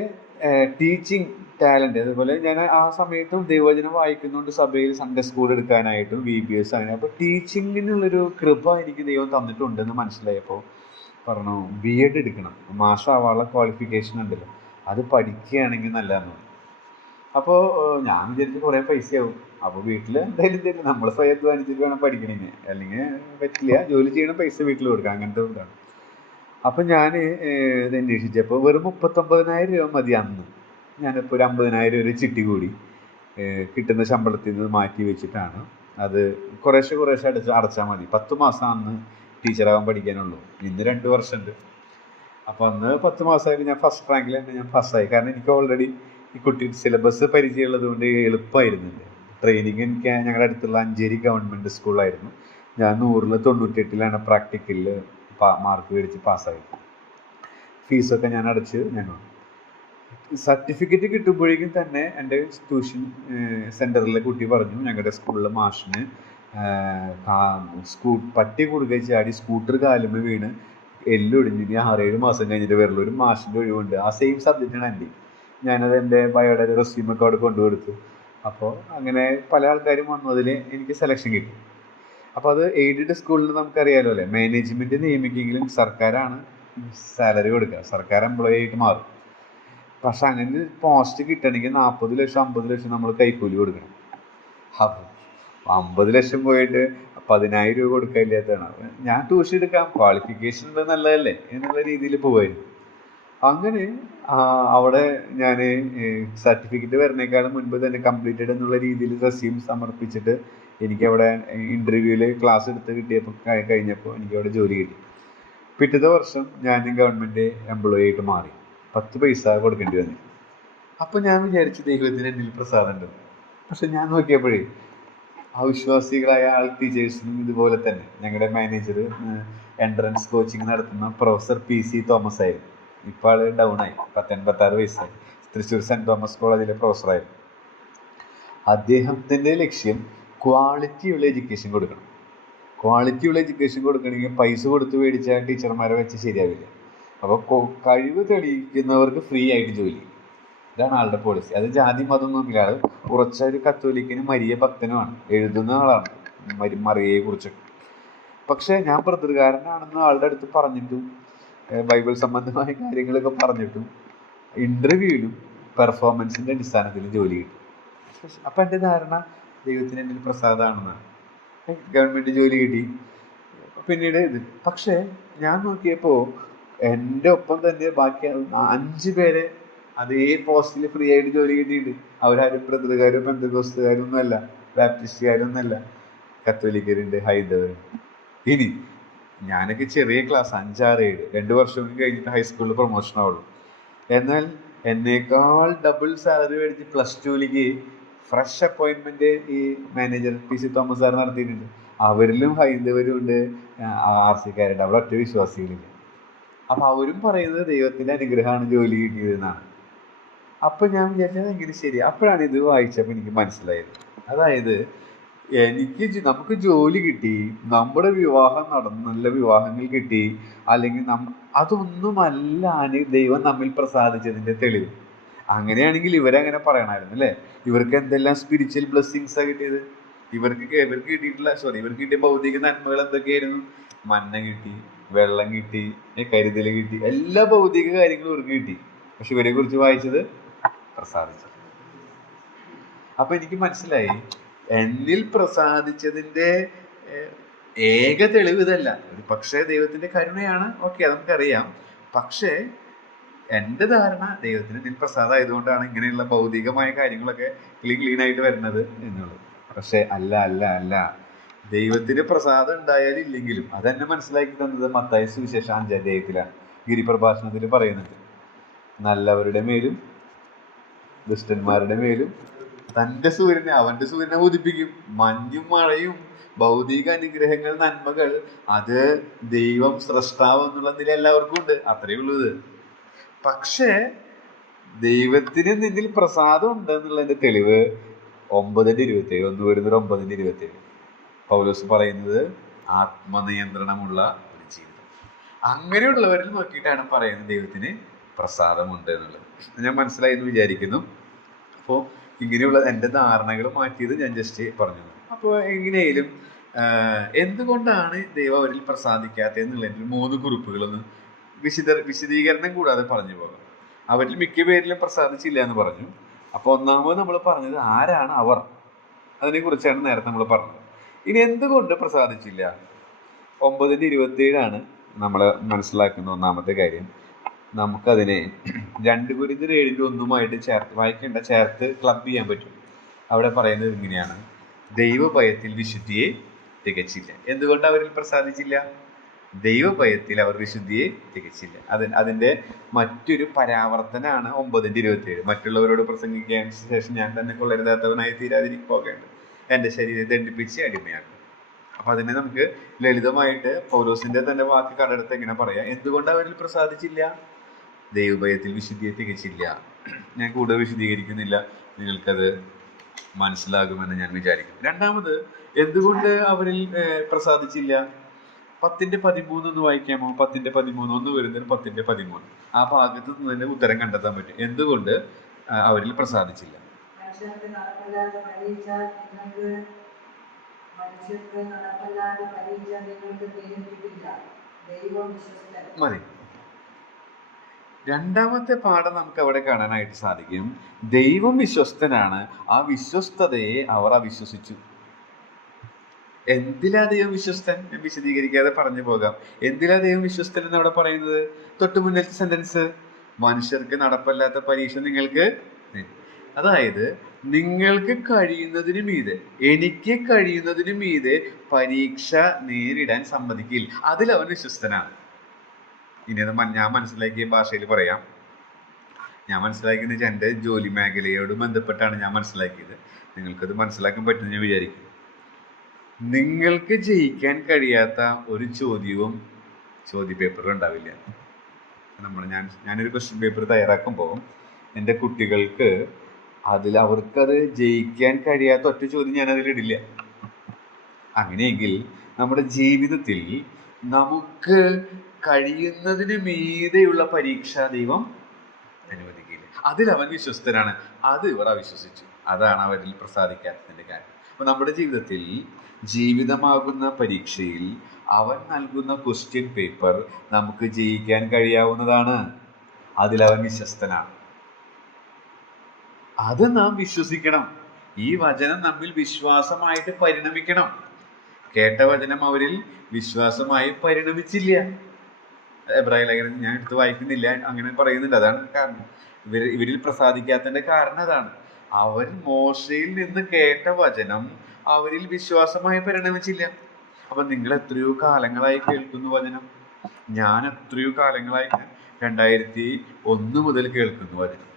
ടീച്ചിങ് ടാലൻറ്റ്, അതുപോലെ ഞാൻ ആ സമയത്തും ദൈവവചനം വായിക്കുന്നുണ്ട്, സഭയിൽ സൺഡേ സ്കൂൾ എടുക്കാനായിട്ടും VBS അങ്ങനെ. അപ്പോൾ ടീച്ചിങ്ങിനുള്ളൊരു കൃപ എനിക്ക് ദൈവം തന്നിട്ടുണ്ടെന്ന് മനസ്സിലായപ്പോൾ പറഞ്ഞു B.Ed എടുക്കണം, മാഷാവാനുള്ള ക്വാളിഫിക്കേഷൻ ഉണ്ടല്ലോ, അത് പഠിക്കുകയാണെങ്കിൽ നല്ലതെന്ന് പറഞ്ഞു. അപ്പോൾ ഞാൻ വിചാരിച്ചു കുറേ പൈസയാവും. അപ്പോൾ വീട്ടിൽ എന്തായാലും തരില്ല, നമ്മൾ സ്വയം അധ്വാനിച്ചിട്ട് വേണം പഠിക്കണമെങ്കിൽ, അല്ലെങ്കിൽ പറ്റില്ല. ജോലി ചെയ്യണം, പൈസ വീട്ടിൽ കൊടുക്കാം, അങ്ങനത്തെ ഇതാണ്. അപ്പം ഞാൻ ഇത് അന്വേഷിച്ചപ്പോൾ വെറും 39,000 രൂപ മതി അന്ന്. ഞാനിപ്പോൾ ഒരു 50,000 ഒരു ചിട്ടി കൂടി കിട്ടുന്ന ശമ്പളത്തിൽ നിന്ന് മാറ്റി വെച്ചിട്ടാണ് അത് കുറേശ്ശെ അടച്ചാൽ മതി. 10 മാസം അന്ന് ടീച്ചറാകാൻ പഠിക്കാനുള്ളൂ. ഇന്ന് 2 വർഷമുണ്ട്. അപ്പോൾ അന്ന് 10 മാസമായാലും ഞാൻ ഫസ്റ്റ് റാങ്കിൽ തന്നെ ഞാൻ പാസ്സായി. കാരണം എനിക്ക് ഓൾറെഡി ഈ കുട്ടി സിലബസ് പരിചയമുള്ളത് കൊണ്ട് എളുപ്പമായിരുന്നു. ട്രെയിനിങ് എനിക്ക് ഞങ്ങളുടെ അടുത്തുള്ള അഞ്ചേരി ഗവൺമെൻറ് സ്കൂളായിരുന്നു. ഞാൻ 100-ൽ 98 പ്രാക്ടിക്കലിൽ മാർക്ക് മേടിച്ച് പാസ്സായി. ഫീസൊക്കെ ഞാൻ അടച്ച് ഞങ്ങൾ സർട്ടിഫിക്കറ്റ് കിട്ടുമ്പോഴേക്കും തന്നെ എൻ്റെ ട്യൂഷൻ സെൻറ്ററിലെ കുട്ടി പറഞ്ഞു, ഞങ്ങളുടെ സ്കൂളിലെ മാഷിന് പട്ടി കുറുകെ ചാടി സ്കൂട്ടർ കാലുമ്പോൾ വീണ് എല്ലൊടിഞ്ഞ് 6-7 മാസം കഴിഞ്ഞിട്ട് വരില്ല, ഒരു മാഷിൻ്റെ ഒഴിവുണ്ട്, ആ സെയിം സബ്ജക്റ്റാണ് എൻ്റെ. ഞാനത് എൻ്റെ ബയോഡേറ്റ റെസ്യൂമൊക്കെ അവിടെ കൊണ്ടുകൊടുത്തു. അപ്പോൾ അങ്ങനെ പല ആൾക്കാരും വന്നു, അതിൽ എനിക്ക് സെലക്ഷൻ കിട്ടി. അപ്പോൾ അത് എയ്ഡഡ് സ്കൂളിൽ നമുക്കറിയാലോ അല്ലേ, മാനേജ്മെൻറ്റ് നിയമിക്കെങ്കിലും സർക്കാരാണ് സാലറി കൊടുക്കുക, സർക്കാർ എംപ്ലോയി ആയിട്ട് മാറും. പക്ഷെ അങ്ങനെ പോസ്റ്റ് കിട്ടണമെങ്കിൽ 40 ലക്ഷം 50 ലക്ഷം നമ്മൾ കൈക്കൂലി കൊടുക്കണം. അപ്പോൾ 50 ലക്ഷം പോയിട്ട് 10,000 രൂപ കൊടുക്കാനില്ലാത്തതാണ്. ഞാൻ ട്യൂഷൻ എടുക്കാം, ക്വാളിഫിക്കേഷൻ ഉള്ളത് നല്ലതല്ലേ എന്നുള്ള രീതിയിൽ പോകുമായിരുന്നു. അങ്ങനെ അവിടെ ഞാൻ സർട്ടിഫിക്കറ്റ് വരുന്നേക്കാളും മുൻപ് തന്നെ കംപ്ലീറ്റഡ് എന്നുള്ള രീതിയിൽ റെസ്യൂം സമർപ്പിച്ചിട്ട് എനിക്കവിടെ ഇൻ്റർവ്യൂവിൽ ക്ലാസ് എടുത്ത് കഴിഞ്ഞപ്പോൾ എനിക്കവിടെ ജോലി കിട്ടി. പിറ്റത്തെ വർഷം ഞാൻ ഗവൺമെൻറ് എംപ്ലോയി ആയിട്ട് മാറി. 10 പൈസ കൊടുക്കേണ്ടി വന്നു. അപ്പോൾ ഞാൻ വിചാരിച്ചു ദൈവത്തിന് എന്നിൽ പ്രസാദമുണ്ട്. പക്ഷെ ഞാൻ നോക്കിയപ്പോഴേ അവിശ്വാസികളായ ടീച്ചേഴ്സിനും ഇതുപോലെ തന്നെ ഞങ്ങളുടെ മാനേജർ എൻട്രൻസ് കോച്ചിങ് നടത്തുന്ന പ്രൊഫസർ PC തോമസ് ആയിരുന്നു. ഇപ്പോൾ ആൾ ഡൗൺ ആയി, 86 വയസ്സായി. തൃശ്ശൂർ സെൻറ്റ് തോമസ് കോളേജിലെ പ്രൊഫസറായിരുന്നു. അദ്ദേഹത്തിൻ്റെ ലക്ഷ്യം ക്വാളിറ്റിയുള്ള എഡ്യൂക്കേഷൻ കൊടുക്കണം. ക്വാളിറ്റിയുള്ള എഡ്യൂക്കേഷൻ കൊടുക്കണമെങ്കിൽ പൈസ കൊടുത്ത് മേടിച്ച ടീച്ചർമാരെ വെച്ച് ശരിയാവില്ല. അപ്പോൾ കഴിവ് തെളിയിക്കുന്നവർക്ക് ഫ്രീ ആയിട്ട് ജോലി, ഇതാണ് ആളുടെ പോളിസി. അത് ജാതി മതം നോക്കില്ല, ആൾ ഉറച്ച ഒരു കത്തോലിക്കനും മരിയ ഭക്തനുമാണ്, എഴുതുന്ന ആളാണ് മറിയയെ കുറിച്ചൊക്കെ. പക്ഷേ ഞാൻ ബ്രദറുകാരനാണെന്ന് ആളുടെ അടുത്ത് പറഞ്ഞിട്ടും ബൈബിൾ സംബന്ധമായ കാര്യങ്ങളൊക്കെ പറഞ്ഞിട്ടും ഇൻ്റർവ്യൂവിലും പെർഫോമൻസിൻ്റെ അടിസ്ഥാനത്തിൽ ജോലി കിട്ടും. അപ്പം എൻ്റെ ധാരണ ദൈവത്തിന് എൻ്റെ പ്രസാദമാണെന്നാണ്. ഗവൺമെൻറ് ജോലി കിട്ടി. പിന്നീട് ഇത് പക്ഷേ ഞാൻ നോക്കിയപ്പോൾ എൻ്റെ ഒപ്പം തന്നെ ബാക്കി 5 പേരെ അതേ പോസ്റ്റിൽ ഫ്രീ ആയിട്ട് ജോലി കിട്ടിയിട്ടുണ്ട്. അവരാരും ബ്രദറുകാരും പെന്തക്കോസ്തുകാരും ഒന്നുമല്ല, ബാപ്റ്റിസ്റ്റുകാരൊന്നുമല്ല, കത്തോലിക്കരുണ്ട്, ഹൈന്ദവരുണ്ട്. ഇനി ഞാനൊക്കെ ചെറിയ ക്ലാസ് 5, 6, 7 2 വർഷം കഴിഞ്ഞിട്ട് ഹൈസ്കൂളിൽ പ്രൊമോഷൻ ആവുള്ളൂ. എന്നാൽ എന്നേക്കാൾ ഡബിൾ സാലറി മേടിച്ച് +2ലേക്ക് ഫ്രഷ് അപ്പോയിൻമെൻറ്റ് ഈ മാനേജർ PC തോമസ് സാർ നടത്തിയിട്ടുണ്ട്. അവരിലും ഹൈന്ദവരും ഉണ്ട്, RC-കാരുണ്ട്, അവിടെ ഒറ്റ വിശ്വാസികളില്ല. അപ്പോൾ അവരും പറയുന്നത് ദൈവത്തിൻ്റെ അനുഗ്രഹമാണ് ജോലി കിട്ടിയതെന്നാണ്. അപ്പോൾ ഞാൻ വിചാരിച്ചത് എങ്ങനെ ശരി. അപ്പോഴാണ് ഇത് വായിച്ചപ്പോൾ എനിക്ക് മനസ്സിലായത്. അതായത് നമുക്ക് ജോലി കിട്ടി, നമ്മുടെ വിവാഹം നടന്നു, നല്ല വിവാഹങ്ങൾ കിട്ടി, അല്ലെങ്കിൽ അതൊന്നുമല്ല ദൈവം നമ്മിൽ പ്രസാദിച്ചതിന്റെ തെളിവ്. അങ്ങനെയാണെങ്കിൽ ഇവരങ്ങനെ പറയണമായിരുന്നു അല്ലേ? ഇവർക്ക് എന്തെല്ലാം സ്പിരിച്വൽ ബ്ലെസ്സിങ്സാ കിട്ടിയത്? ഇവർക്ക് കിട്ടിയ ഭൗതിക നന്മകൾ എന്തൊക്കെയായിരുന്നു? മന്ന കിട്ടി, വെള്ളം കിട്ടി, കരുതൽ കിട്ടി, എല്ലാ ഭൗതിക കാര്യങ്ങളും ഇവർക്ക് കിട്ടി. പക്ഷെ ഇവരെ കുറിച്ച് വായിച്ചത് പ്രസാദിച്ചു. അപ്പൊ എനിക്ക് മനസ്സിലായി, എന്നിൽ പ്രസാദിച്ചതിന്റെ ഏക തെളിവ് ഇതല്ല. ഒരു പക്ഷേ ദൈവത്തിന്റെ കരുണയാണ്, ഓക്കെ, അത് നമുക്കറിയാം. പക്ഷേ എൻ്റെ ധാരണ ദൈവത്തിന് ഇതിൽ പ്രസാദമായതുകൊണ്ടാണ് ഇങ്ങനെയുള്ള ഭൗതികമായ കാര്യങ്ങളൊക്കെ ക്ലീൻ ആയിട്ട് വരുന്നത് എന്നുള്ളത്. പക്ഷെ അല്ല, ദൈവത്തിന് പ്രസാദം ഉണ്ടായാലും ഇല്ലെങ്കിലും അതെന്നെ മനസ്സിലാക്കി തന്നത് മത്തായി സുവിശേഷം 5-ാം അധ്യായത്തിലാണ്. ഗിരിപ്രഭാഷണത്തിൽ പറയുന്നുണ്ട്, നല്ലവരുടെ മേലും ദുഷ്ടന്മാരുടെ മേലും അവന്റെ സൂര്യനെ ഉദിപ്പിക്കും. മഞ്ഞും മഴയും ഭൗതിക അനുഗ്രഹങ്ങൾ, നന്മകൾ, അത് ദൈവം സ്രഷ്ടാവ് എന്നുള്ളതിൽ എല്ലാവർക്കും ഉണ്ട്. അത്രയേ ഉള്ളൂ ഇത്. പക്ഷേ ദൈവത്തിന് നിന്നിൽ പ്രസാദം ഉണ്ട് എന്നുള്ളതിന്റെ തെളിവ് 9:27, 1 പൗലോസ് പറയുന്നത് ആത്മനിയന്ത്രണമുള്ള ഒരു ജീവിതം. അങ്ങനെയുള്ളവരിൽ നോക്കിയിട്ടാണ് പറയുന്നത് ദൈവത്തിന് പ്രസാദമുണ്ട് എന്നുള്ളത്. ഞാൻ മനസ്സിലായി എന്ന് വിചാരിക്കുന്നു. അപ്പോൾ ഇങ്ങനെയുള്ള എൻ്റെ ധാരണകൾ മാറ്റിയത് ഞാൻ ജസ്റ്റ് പറഞ്ഞു. അപ്പോൾ എങ്ങനെയായാലും എന്തുകൊണ്ടാണ് ദൈവം അവരിൽ പ്രസാദിക്കാത്തത് എന്നുള്ളതിൽ 3 കുറിപ്പുകളൊന്ന് വിശദീകരണം കൂടാതെ പറഞ്ഞു പോകാം. അവരിൽ മിക്ക പേരിലും പ്രസാദിച്ചില്ല എന്ന് പറഞ്ഞു. അപ്പോൾ ഒന്നാമത് നമ്മൾ പറഞ്ഞത് ആരാണ് അവർ, അതിനെക്കുറിച്ചാണ് നേരത്തെ നമ്മൾ പറഞ്ഞത്. ഇനി എന്തുകൊണ്ട് പ്രസാദിച്ചില്ല? 9:27 നമ്മൾ മനസ്സിലാക്കുന്ന ഒന്നാമത്തെ കാര്യം. നമുക്കതിനെ 2 കൊരിന്ത്യർ 7:1 ചേർത്ത് ക്ലബ് ചെയ്യാൻ പറ്റും. അവിടെ പറയുന്നത് ഇങ്ങനെയാണ്: ദൈവഭയത്തിൽ വിശുദ്ധിയെ തികച്ചില്ല. എന്തുകൊണ്ട് അവരിൽ പ്രസാദിച്ചില്ല? ദൈവഭയത്തിൽ അവർ വിശുദ്ധിയെ തികച്ചില്ല. അതിൻ്റെ മറ്റൊരു പരാവർത്തനാണ് 9:27. മറ്റുള്ളവരോട് പ്രസംഗിക്കാൻ ശേഷം ഞാൻ തന്നെ കൊള്ളരുതാത്തവനായി പോകേണ്ടത്, എൻ്റെ ശരീരത്തെ ദണ്ഡിപ്പിച്ച് അടിമയാക്കും. അപ്പൊ അതിനെ നമുക്ക് ലളിതമായിട്ട് പൗലോസിന്റെ തന്നെ വാക്ക് കടമെടുത്ത് എങ്ങനെ പറയാം? എന്തുകൊണ്ട് അവരിൽ പ്രസാദിച്ചില്ല? ദൈവഭയത്തിൽ വിശുദ്ധിയെ തികച്ചില്ല. ഞാൻ കൂടുതൽ വിശദീകരിക്കുന്നില്ല, നിങ്ങൾക്കത് മനസ്സിലാകുമെന്ന് ഞാൻ വിചാരിക്കുന്നു. രണ്ടാമത്, എന്തുകൊണ്ട് അവരിൽ പ്രസാദിച്ചില്ല? 10:13 ഒന്ന് വായിക്കാമോ? 10:13, 1 കൊരിന്ത്യർ 10:13. ആ ഭാഗത്ത് നിന്ന് തന്നെ ഉത്തരം കണ്ടെത്താൻ പറ്റും എന്തുകൊണ്ട് അവരിൽ പ്രസാദിച്ചില്ല. മതി. രണ്ടാമത്തെ പാഠം നമുക്ക് അവിടെ കാണാനായിട്ട് സാധിക്കും. ദൈവം വിശ്വസ്തനാണ്, ആ വിശ്വസ്തതയെ അവർ അവിശ്വസിച്ചു. എന്തിലാ ദൈവം വിശ്വസ്തൻ? വിശദീകരിക്കാതെ പറഞ്ഞു പോകാം. എന്തിലാ ദൈവം വിശ്വസ്തൻ എന്ന് അവിടെ പറയുന്നത്? തൊട്ട് മുന്നത്തെ സെന്റൻസ്, മനുഷ്യർക്ക് നടപ്പല്ലാത്ത പരീക്ഷ നിങ്ങൾക്ക്, അതായത് നിങ്ങൾക്ക് കഴിയുന്നതിന് മീതെ, എനിക്ക് കഴിയുന്നതിന് മീതെ പരീക്ഷ നേരിടാൻ സമ്മതിക്കില്ല. അതിലവൻ വിശ്വസ്തനാണ്. ഇനി അത് ഞാൻ മനസ്സിലാക്കിയ ഭാഷയിൽ പറയാം. ഞാൻ മനസ്സിലാക്കിയെന്ന് വെച്ചാൽ എൻ്റെ ജോലി മേഖലയോട് ബന്ധപ്പെട്ടാണ് ഞാൻ മനസ്സിലാക്കിയത്. നിങ്ങൾക്കത് മനസ്സിലാക്കാൻ പറ്റുമെന്ന് ഞാൻ വിചാരിക്കും. നിങ്ങൾക്ക് ജയിക്കാൻ കഴിയാത്ത ഒരു ചോദ്യവും ചോദ്യപേപ്പറിൽ ഉണ്ടാവില്ല. ഞാനൊരു ക്വസ്റ്റ്യൻ പേപ്പർ തയ്യാറാക്കുമ്പോൾ എൻ്റെ കുട്ടികൾക്ക് അവർക്കത് ജയിക്കാൻ കഴിയാത്ത ഒറ്റ ചോദ്യം ഞാൻ അതിലിടില്ല. അങ്ങനെയെങ്കിൽ നമ്മുടെ ജീവിതത്തിൽ നമുക്ക് കഴിയുന്നതിന് മീതെയുള്ള പരീക്ഷ ദൈവം അനുവദിക്കില്ല. അതിലവൻ വിശ്വസ്തനാണ്. അത് ഇവർ അവിശ്വസിച്ചു. അതാണ് അവരിൽ പ്രസാദിക്കാത്തതിൻ്റെ കാര്യം. അപ്പൊ നമ്മുടെ ജീവിതത്തിൽ ജീവിതമാകുന്ന പരീക്ഷയിൽ അവൻ നൽകുന്ന ക്വസ്റ്റ്യൻ പേപ്പർ നമുക്ക് ജയിക്കാൻ കഴിയാവുന്നതാണ്. അതിലവൻ വിശ്വസ്തനാണ്. അത് നാം വിശ്വസിക്കണം. ഈ വചനം നമ്മിൽ വിശ്വാസമായിട്ട് പരിണമിക്കണം. കേട്ട വചനം അവരിൽ വിശ്വാസമായി പരിണമിച്ചില്ല. എബ്രായ ലേഖനം ഞാൻ എടുത്ത് വായിക്കുന്നില്ല, അങ്ങനെ പറയുന്നുണ്ട്. അതാണ് കാരണം. ഇവരിൽ പ്രസാദിക്കാത്തതിന്റെ കാരണം അതാണ്. അവർ മോശയിൽ നിന്ന് കേട്ട വചനം അവരിൽ വിശ്വാസമായി പരിണമിച്ചില്ല. അപ്പൊ നിങ്ങൾ എത്രയോ കാലങ്ങളായി കേൾക്കുന്നു വചനം. ഞാൻ എത്രയോ കാലങ്ങളായി 2001 മുതൽ കേൾക്കുന്നു വചനം.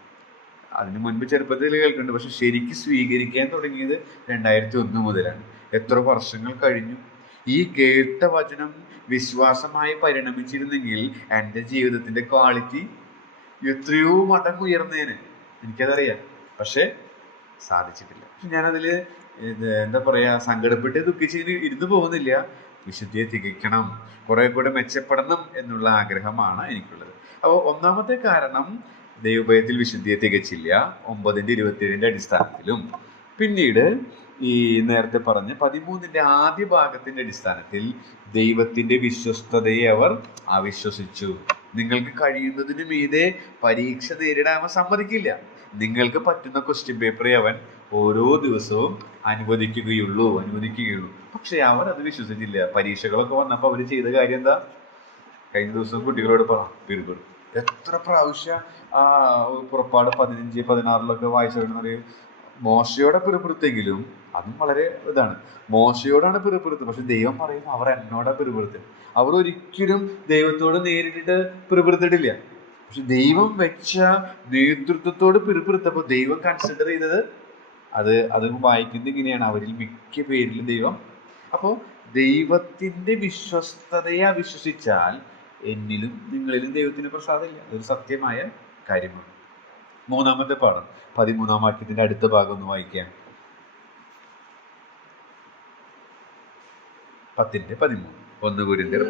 അതിന് മുൻപ് ചെറുപ്പത്തിൽ കേൾക്കുന്നുണ്ട്, പക്ഷെ ശരിക്കും സ്വീകരിക്കാൻ തുടങ്ങിയത് 2001 മുതലാണ്. എത്ര വർഷങ്ങൾ കഴിഞ്ഞു. ഈ കേട്ട വചനം വിശ്വാസമായി പരിണമിച്ചിരുന്നെങ്കിൽ എൻ്റെ ജീവിതത്തിന്റെ ക്വാളിറ്റി എത്രയോ മടങ്ങ് ഉയർന്നേന്. എനിക്കതറിയാം. പക്ഷെ സാധിച്ചിട്ടില്ല. ഞാനതിൽ ഇത് എന്താ പറയാ, സങ്കടപ്പെട്ട് ദുഃഖിച്ച് ഇരുന്ന് പോകുന്നില്ല. വിശുദ്ധിയെ തികയ്ക്കണം, കുറെ കൂടെ മെച്ചപ്പെടണം എന്നുള്ള ആഗ്രഹമാണ് എനിക്കുള്ളത്. അപ്പോൾ ഒന്നാമത്തെ കാരണം, ദൈവഭയത്തിൽ വിശുദ്ധിയെ തികച്ചില്ല 9:27 അടിസ്ഥാനത്തിലും, പിന്നീട് ഈ നേരത്തെ പറഞ്ഞ 13 ആദ്യ ഭാഗത്തിന്റെ അടിസ്ഥാനത്തിൽ ദൈവത്തിന്റെ വിശ്വസ്തതയെ അവർ അവിശ്വസിച്ചു. നിങ്ങൾക്ക് കഴിയുന്നതിന് മീതെ പരീക്ഷ നേരിടാൻ അവൻ സമ്മതിക്കില്ല. നിങ്ങൾക്ക് പറ്റുന്ന ക്വസ്റ്റ്യൻ പേപ്പറെ അവൻ ഓരോ ദിവസവും അനുവദിക്കുകയുള്ളൂ. പക്ഷെ അവർ അത് വിശ്വസിച്ചില്ല. പരീക്ഷകളൊക്കെ വന്നപ്പോൾ അവർ ചെയ്ത കാര്യം എന്താ? കഴിഞ്ഞ ദിവസം കുട്ടികളോട് പിറുപിറു. എത്ര പ്രാവശ്യം ആ പുറപ്പാട് 15-16 വായിച്ചറിയും. മോശയോടെ പിറുപിറുത്തെങ്കിലും അതും വളരെ ഇതാണ്. മോശയോടാണ് പിറുപിറുത്ത്. പക്ഷെ ദൈവം പറയുന്നു അവർ എന്നോടാ പിറുപിറുത്ത്. അവർ ഒരിക്കലും ദൈവത്തോട് നേരിട്ടിട്ട് പിറുപിറുത്തിട്ടില്ല. പക്ഷെ ദൈവം വെച്ച നേതൃത്വത്തോട് പിറുപിറുത്തപ്പോൾ ദൈവം കൺസിഡർ ചെയ്തത് അത് വായിക്കുന്നത് ഇങ്ങനെയാണ്: അവരിൽ മിക്ക പേരിലും ദൈവം. അപ്പോൾ ദൈവത്തിന്റെ വിശ്വസ്തതയെ അവിശ്വസിച്ചാൽ എന്നിലും നിങ്ങളിലും ദൈവത്തിന് പ്രസാദമില്ല. അതൊരു സത്യമായ കാര്യമാണ്. മൂന്നാമത്തെ പാഠം 13-ാം വാക്യത്തിന്റെ അടുത്ത ഭാഗം ഒന്ന് വായിക്കാം. 10:13 1 കൊരിന്ത്യർ.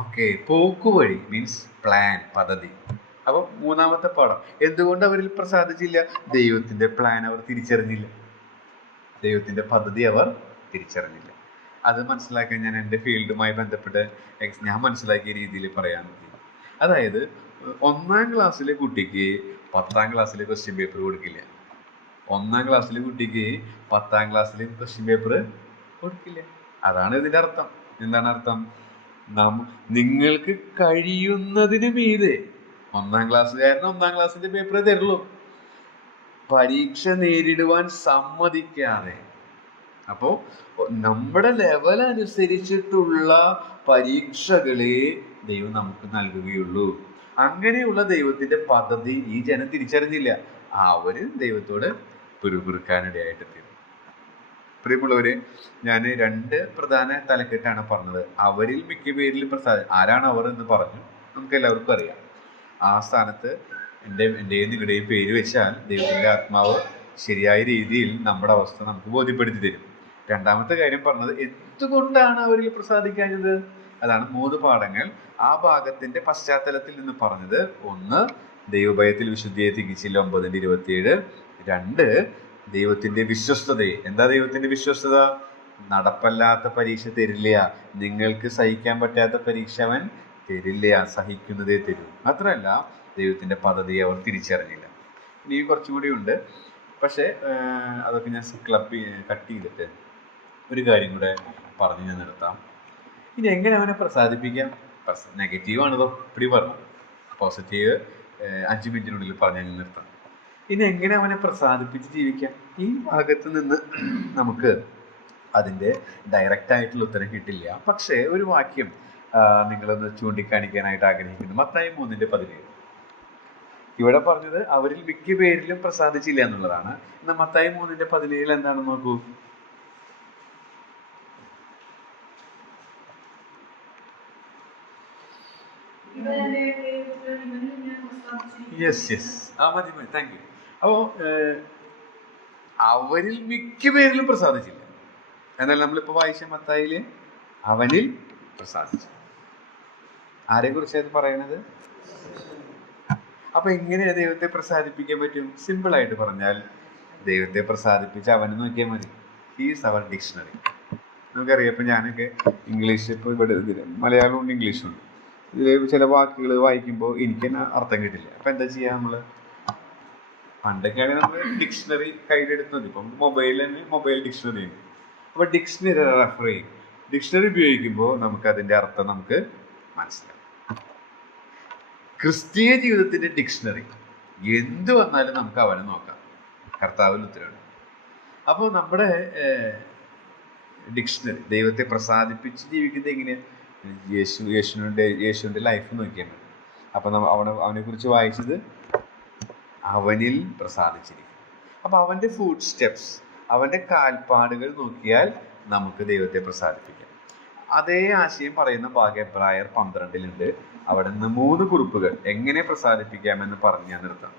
ഓക്കെ, പോക്കുവഴി മീൻസ് പ്ലാൻ, പദ്ധതി. അപ്പൊ മൂന്നാമത്തെ പാഠം, എന്തുകൊണ്ട് അവരിൽ പ്രസാദിച്ചില്ല? ദൈവത്തിന്റെ പ്ലാൻ അവർ തിരിച്ചറിഞ്ഞില്ല, ദൈവത്തിന്റെ പദ്ധതി അവർ തിരിച്ചറിഞ്ഞില്ല. അത് മനസ്സിലാക്കാൻ ഞാൻ എൻ്റെ ഫീൽഡുമായി ബന്ധപ്പെട്ട് ഞാൻ മനസ്സിലാക്കിയ രീതിയിൽ പറയാൻ പറ്റി. അതായത് 1-ാം ക്ലാസ്സിലെ കുട്ടിക്ക് 10-ാം ക്ലാസ്സിലെ ക്വസ്റ്റ്യൻ പേപ്പർ കൊടുക്കില്ല. 1-ാം ക്ലാസ്സിലെ കുട്ടിക്ക് 10-ാം ക്ലാസ്സിലെ ക്വസ്റ്റ്യൻ പേപ്പർ കൊടുക്കില്ല. അതാണ് ഇതിന്റെ അർത്ഥം. എന്താണ് അർത്ഥം? നിങ്ങൾക്ക് കഴിയുന്നതിന് മീതെ 1-ാം ക്ലാസ്സുകാരന് 1-ാം ക്ലാസ്സിന്റെ പേപ്പറേ തരുള്ളൂ. പരീക്ഷ നേരിടുവാൻ സമ്മതിക്കാതെ. അപ്പോ നമ്മുടെ ലെവൽ അനുസരിച്ചിട്ടുള്ള പരീക്ഷകളെ ദൈവം നമുക്ക് നൽകുകയുള്ളൂ. അങ്ങനെയുള്ള ദൈവത്തിന്റെ പദ്ധതി ഈ ജനം തിരിച്ചറിഞ്ഞില്ല. അവര് ദൈവത്തോട് പിറുപിറുക്കാനിടയായിട്ട് തീരും. പ്രിയമുള്ളവര്, ഞാൻ 2 പ്രധാന തലക്കെട്ടാണ് പറഞ്ഞത്. അവരിൽ മിക്ക പേരിൽ ആരാണ് അവർ എന്ന് പറഞ്ഞു, നമുക്ക് എല്ലാവർക്കും അറിയാം. ആ സ്ഥാനത്ത് എൻ്റെയും നിങ്ങളുടെയും പേര് വെച്ചാൽ ദൈവത്തിന്റെ ആത്മാവ് ശരിയായ രീതിയിൽ നമ്മുടെ അവസ്ഥ നമുക്ക് ബോധ്യപ്പെടുത്തി തരും. രണ്ടാമത്തെ കാര്യം പറഞ്ഞത് എന്തുകൊണ്ടാണ് അവരിൽ പ്രസാദിക്കാഞ്ഞത്. അതാണ് 3 പാഠങ്ങൾ ആ ഭാഗത്തിന്റെ പശ്ചാത്തലത്തിൽ നിന്ന് പറഞ്ഞത്. 1, ദൈവഭയത്തിൽ വിശുദ്ധിയെ തികച്ചില്ല 9:27. 2, ദൈവത്തിന്റെ വിശ്വസ്തതയെ. എന്താ ദൈവത്തിന്റെ വിശ്വസ്തത? നടപ്പല്ലാത്ത പരീക്ഷ തരില്ല, നിങ്ങൾക്ക് സഹിക്കാൻ പറ്റാത്ത പരീക്ഷ അവൻ തരില്ല, സഹിക്കുന്നതേ തരൂ. മാത്രമല്ല ദൈവത്തിന്റെ പദ്ധതിയെ അവർ തിരിച്ചറിഞ്ഞില്ല. ഇനി കുറച്ചും കൂടി ഉണ്ട്, പക്ഷെ അതൊക്കെ ഞാൻ കട്ട് ചെയ്തിട്ട് ഒരു കാര്യം കൂടെ പറഞ്ഞ് ഞാൻ നിർത്താം. ഇനി എങ്ങനെ അവനെ പ്രസാദിപ്പിക്കാം? നെഗറ്റീവാണിതോ ഇപ്പടി പറഞ്ഞത്, പോസിറ്റീവ് 5 മിനിറ്റിനുള്ളിൽ പറഞ്ഞ് ഞാൻ നിർത്താം. ഇനി എങ്ങനെ അവനെ പ്രസാദിപ്പിച്ച് ജീവിക്കാം? ഈ ഭാഗത്ത് നിന്ന് നമുക്ക് അതിൻ്റെ ഡയറക്റ്റ് ആയിട്ടുള്ള ഉത്തരം കിട്ടില്ല. പക്ഷേ ഒരു വാക്യം നിങ്ങളൊന്ന് ചൂണ്ടിക്കാണിക്കാനായിട്ട് ആഗ്രഹിക്കുന്നു. മത്തായി 3:17. ഇവിടെ പറഞ്ഞത് അവരിൽ മിക്ക പേരിലും പ്രസാദിച്ചില്ല എന്നുള്ളതാണ്. എന്നാൽ മത്തായി 3:17 എന്താണെന്ന് നോക്കൂ. മതി, താങ്ക് യു. അപ്പോ അവരിൽ മിക്ക പേരിലും പ്രസാദിച്ചില്ല. എന്നാൽ നമ്മളിപ്പോ വായിച്ച മത്തായില് അവനിൽ പ്രസാദിച്ചു. ആരെ കുറിച്ചാണ് പറയണത്? അപ്പൊ എങ്ങനെയാ ദൈവത്തെ പ്രസാദിപ്പിക്കാൻ പറ്റും? സിമ്പിൾ ആയിട്ട് പറഞ്ഞാൽ, ദൈവത്തെ പ്രസാദിപ്പിച്ച് അവനെ നോക്കിയാൽ മതി. He's our dictionary. നമുക്കറിയാം, ഇപ്പൊ ഞാനൊക്കെ ഇംഗ്ലീഷ്, ഇപ്പൊ ഇവിടെ മലയാളവും ഉണ്ട് ഇംഗ്ലീഷും ഉണ്ട്. ഇതിൽ ചില വാക്കുകൾ വായിക്കുമ്പോൾ എനിക്ക് തന്നെ അർത്ഥം കിട്ടില്ല. അപ്പൊ എന്താ ചെയ്യാ? നമ്മള് പണ്ടൊക്കെയാണെങ്കിൽ നമ്മൾ ഡിക്ഷണറി കയ്യിലെടുത്തത്. ഇപ്പം മൊബൈലിൽ തന്നെ മൊബൈൽ ഡിക്ഷണറി ഉണ്ട്. അപ്പൊ ഡിക്ഷണറി റെഫർ ചെയ്യും. ഡിക്ഷണറി ഉപയോഗിക്കുമ്പോൾ നമുക്ക് അതിന്റെ അർത്ഥം നമുക്ക് മനസ്സിലാവും. ക്രിസ്തീയ ജീവിതത്തിന്റെ ഡിക്ഷണറി എന്ത് വന്നാലും നമുക്ക് അവനെ നോക്കാം. കർത്താവിൽ ഉത്തരവാണ്. അപ്പോൾ നമ്മുടെ ഡിക്ഷണറി ദൈവത്തെ പ്രസാദിപ്പിച്ച് ജീവിക്കുന്നത് എങ്ങനെയാണ്? യേശുവിൻ്റെ ലൈഫ് നോക്കിയാൽ മതി. അപ്പം അവനെ കുറിച്ച് വായിച്ചത് അവനിൽ പ്രസാദിച്ചിരിക്കും. അപ്പം അവൻ്റെ ഫുഡ് സ്റ്റെപ്സ്, അവൻ്റെ കാൽപ്പാടുകൾ നോക്കിയാൽ നമുക്ക് ദൈവത്തെ പ്രസാദിപ്പിക്കാം. അതേ ആശയം പറയുന്ന ഭാഗം എബ്രായർ 12 ഉണ്ട്. അവിടെ നിന്ന് 3 കുറിപ്പുകൾ എങ്ങനെ പ്രസാദിപ്പിക്കാമെന്ന് പറഞ്ഞ് ഞാൻ നിർത്താം.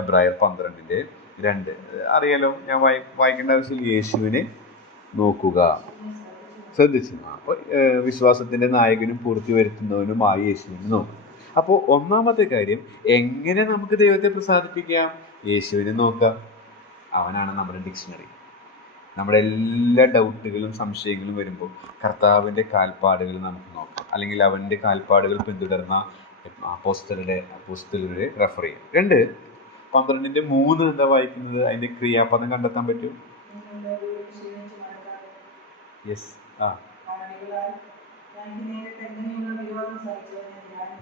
എബ്രായർ 12:2 അറിയാലോ, ഞാൻ വായിക്കേണ്ട ആവശ്യമില്ല. യേശുവിനെ നോക്കുക. ശ്രദ്ധിച്ചു. അപ്പോൾ വിശ്വാസത്തിന്റെ നായകനും പൂർത്തി വരുത്തുന്നവനുമായ യേശുവിനെ നോക്കുക. അപ്പോൾ ഒന്നാമത്തെ കാര്യം, എങ്ങനെ നമുക്ക് ദൈവത്തെ പ്രസാദിപ്പിക്കാം? യേശുവിനെ നോക്കുക. അവനാണ് നമ്മുടെ ഡിക്ഷണറി. നമ്മുടെ എല്ലാ ഡൗട്ടുകളും സംശയങ്ങളും വരുമ്പോൾ കർത്താവിൻ്റെ കാൽപ്പാടുകൾ നമുക്ക് നോക്കാം, അല്ലെങ്കിൽ അവൻ്റെ കാൽപ്പാടുകൾ പിന്തുടർന്ന അപ്പോസ്തലരുടെ റെഫർ ചെയ്യാം. 2:12 എന്താ വായിക്കുന്നത്? അതിൻ്റെ ക്രിയാപദം കണ്ടെത്താൻ പറ്റും? യെസ്.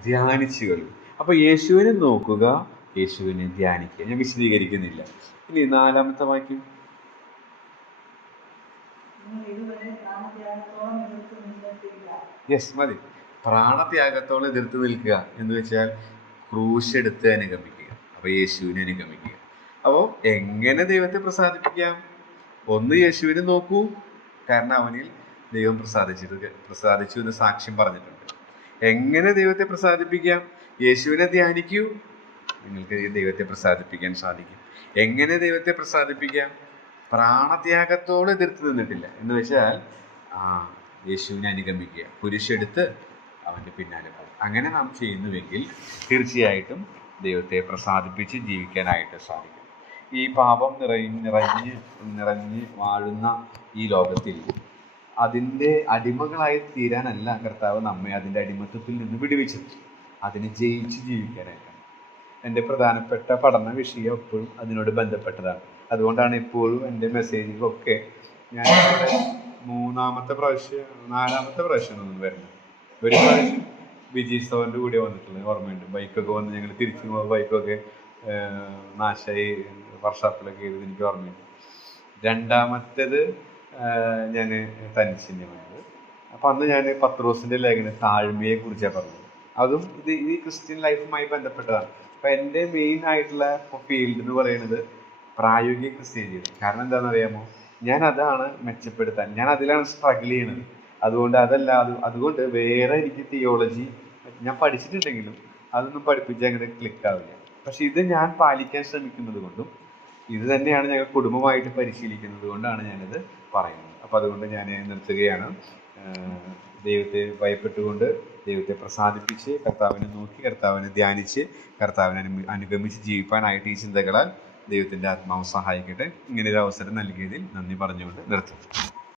ധ്യാനിച്ചുകൾ. അപ്പൊ യേശുവിനെ നോക്കുക, യേശുവിനെ ധ്യാനിക്കുക. ഞാൻ വിശദീകരിക്കുന്നില്ല. ഇനി 4-ാമത്തെ വാക്യം. യെസ്, മതി. പ്രാണത്യാഗത്തോളം എതിർത്ത് നിൽക്കുക എന്ന് വെച്ചാൽ ക്രൂശെടുത്ത് അനുഗമിക്കുക. അപ്പൊ യേശുവിനെ അനുഗമിക്കുക. അപ്പോൾ എങ്ങനെ ദൈവത്തെ പ്രസാദിപ്പിക്കാം? ഒന്ന്, യേശുവിനെ നോക്കൂ, കാരണം അവനിൽ ദൈവം പ്രസാദിച്ചു എന്ന് സാക്ഷ്യം പറഞ്ഞിട്ടുണ്ട്. എങ്ങനെ ദൈവത്തെ പ്രസാദിപ്പിക്കാം? യേശുവിനെ ധ്യാനിക്കൂ, നിങ്ങൾക്ക് ദൈവത്തെ പ്രസാദിപ്പിക്കാൻ സാധിക്കും. എങ്ങനെ ദൈവത്തെ പ്രസാദിപ്പിക്കാം? പ്രാണത്യാഗത്തോടെ എതിർത്ത് നിന്നിട്ടില്ല എന്ന് വെച്ചാൽ യേശുവിനെ അനുഗമിക്കുക, കുരിശെടുത്ത് അവൻ്റെ പിന്നാലെ പോകും. അങ്ങനെ നാം ചെയ്യുന്നുവെങ്കിൽ തീർച്ചയായിട്ടും ദൈവത്തെ പ്രസാദിപ്പിച്ച് ജീവിക്കാനായിട്ട് സാധിക്കും. ഈ പാപം നിറഞ്ഞ് വാഴുന്ന ഈ ലോകത്തിൽ അതിൻ്റെ അടിമകളായി തീരാനല്ല കർത്താവ് നമ്മെ അതിൻ്റെ അടിമത്തത്തിൽ നിന്ന് വിടുവിച്ചത്, അതിനെ ജയിച്ച് ജീവിക്കാനായിട്ടാണ്. എൻ്റെ പ്രധാനപ്പെട്ട പഠന വിഷയം എപ്പോഴും അതിനോട് ബന്ധപ്പെട്ടതാണ്. അതുകൊണ്ടാണ് എപ്പോഴും എൻ്റെ മെസ്സേജിലൊക്കെ ഞാൻ 3-ാമത്തെ പ്രാവശ്യം 4-ാമത്തെ പ്രാവശ്യമാണ് വരുന്നത്. ഒരു പ്രാവശ്യം വിജയ് സോറിൻ്റെ കൂടെ വന്നിട്ടുള്ളത് ഓർമ്മയുണ്ട്. ബൈക്കൊക്കെ വന്ന് ഞങ്ങൾ തിരിച്ചു പോകുമ്പോൾ ബൈക്കൊക്കെ നാശമായി വർഷാപ്പിലൊക്കെ ചെയ്തത് എനിക്ക് ഓർമ്മയുണ്ട്. 2-ാമത്തേത് ഞാൻ തനിച്ചെന്നെ വന്നത്. അപ്പം അന്ന് ഞാൻ പത്രോസിൻ്റെ ലേഖനം താഴ്മയെ കുറിച്ചാണ് പറഞ്ഞത്. അതും ഈ ക്രിസ്ത്യൻ ലൈഫുമായി ബന്ധപ്പെട്ടതാണ്. അപ്പം എൻ്റെ മെയിൻ ആയിട്ടുള്ള ഫീൽഡ് എന്ന് പറയുന്നത് പ്രായോഗിക ക്രിസ്ത്യൻ ജീവിതം. കാരണം എന്താണെന്ന് അറിയാമോ? ഞാൻ അതാണ് മെച്ചപ്പെടുത്താൻ, ഞാൻ അതിലാണ് സ്ട്രഗിൾ ചെയ്യണത്. അതുകൊണ്ട് വേറെ എനിക്ക് തിയോളജി ഞാൻ പഠിച്ചിട്ടുണ്ടെങ്കിലും അതൊന്നും പഠിപ്പിച്ച് അങ്ങനെ ക്ലിക്കാവില്ല. പക്ഷെ ഇത് ഞാൻ പാലിക്കാൻ ശ്രമിക്കുന്നത് കൊണ്ടും ഇത് തന്നെയാണ് ഞങ്ങൾ കുടുംബമായിട്ട് പരിശീലിക്കുന്നത് കൊണ്ടാണ് ഞാനിത് പറയുന്നത്. അപ്പം അതുകൊണ്ട് ഞാൻ നിർത്തുകയാണ്. ദൈവത്തെ ഭയപ്പെട്ടുകൊണ്ട് ദൈവത്തെ പ്രസാദിപ്പിച്ച് കർത്താവിനെ നോക്കി കർത്താവിനെ ധ്യാനിച്ച് കർത്താവിനെ അനുഗമിച്ച് ജീവിക്കാനായിട്ട് ഈ ചിന്തകളാൽ ദൈവത്തിൻ്റെ ആത്മാവ് സഹായിക്കട്ടെ. ഇങ്ങനൊരു അവസരം നൽകിയതിൽ നന്ദി പറഞ്ഞുകൊണ്ട് നിർത്തും.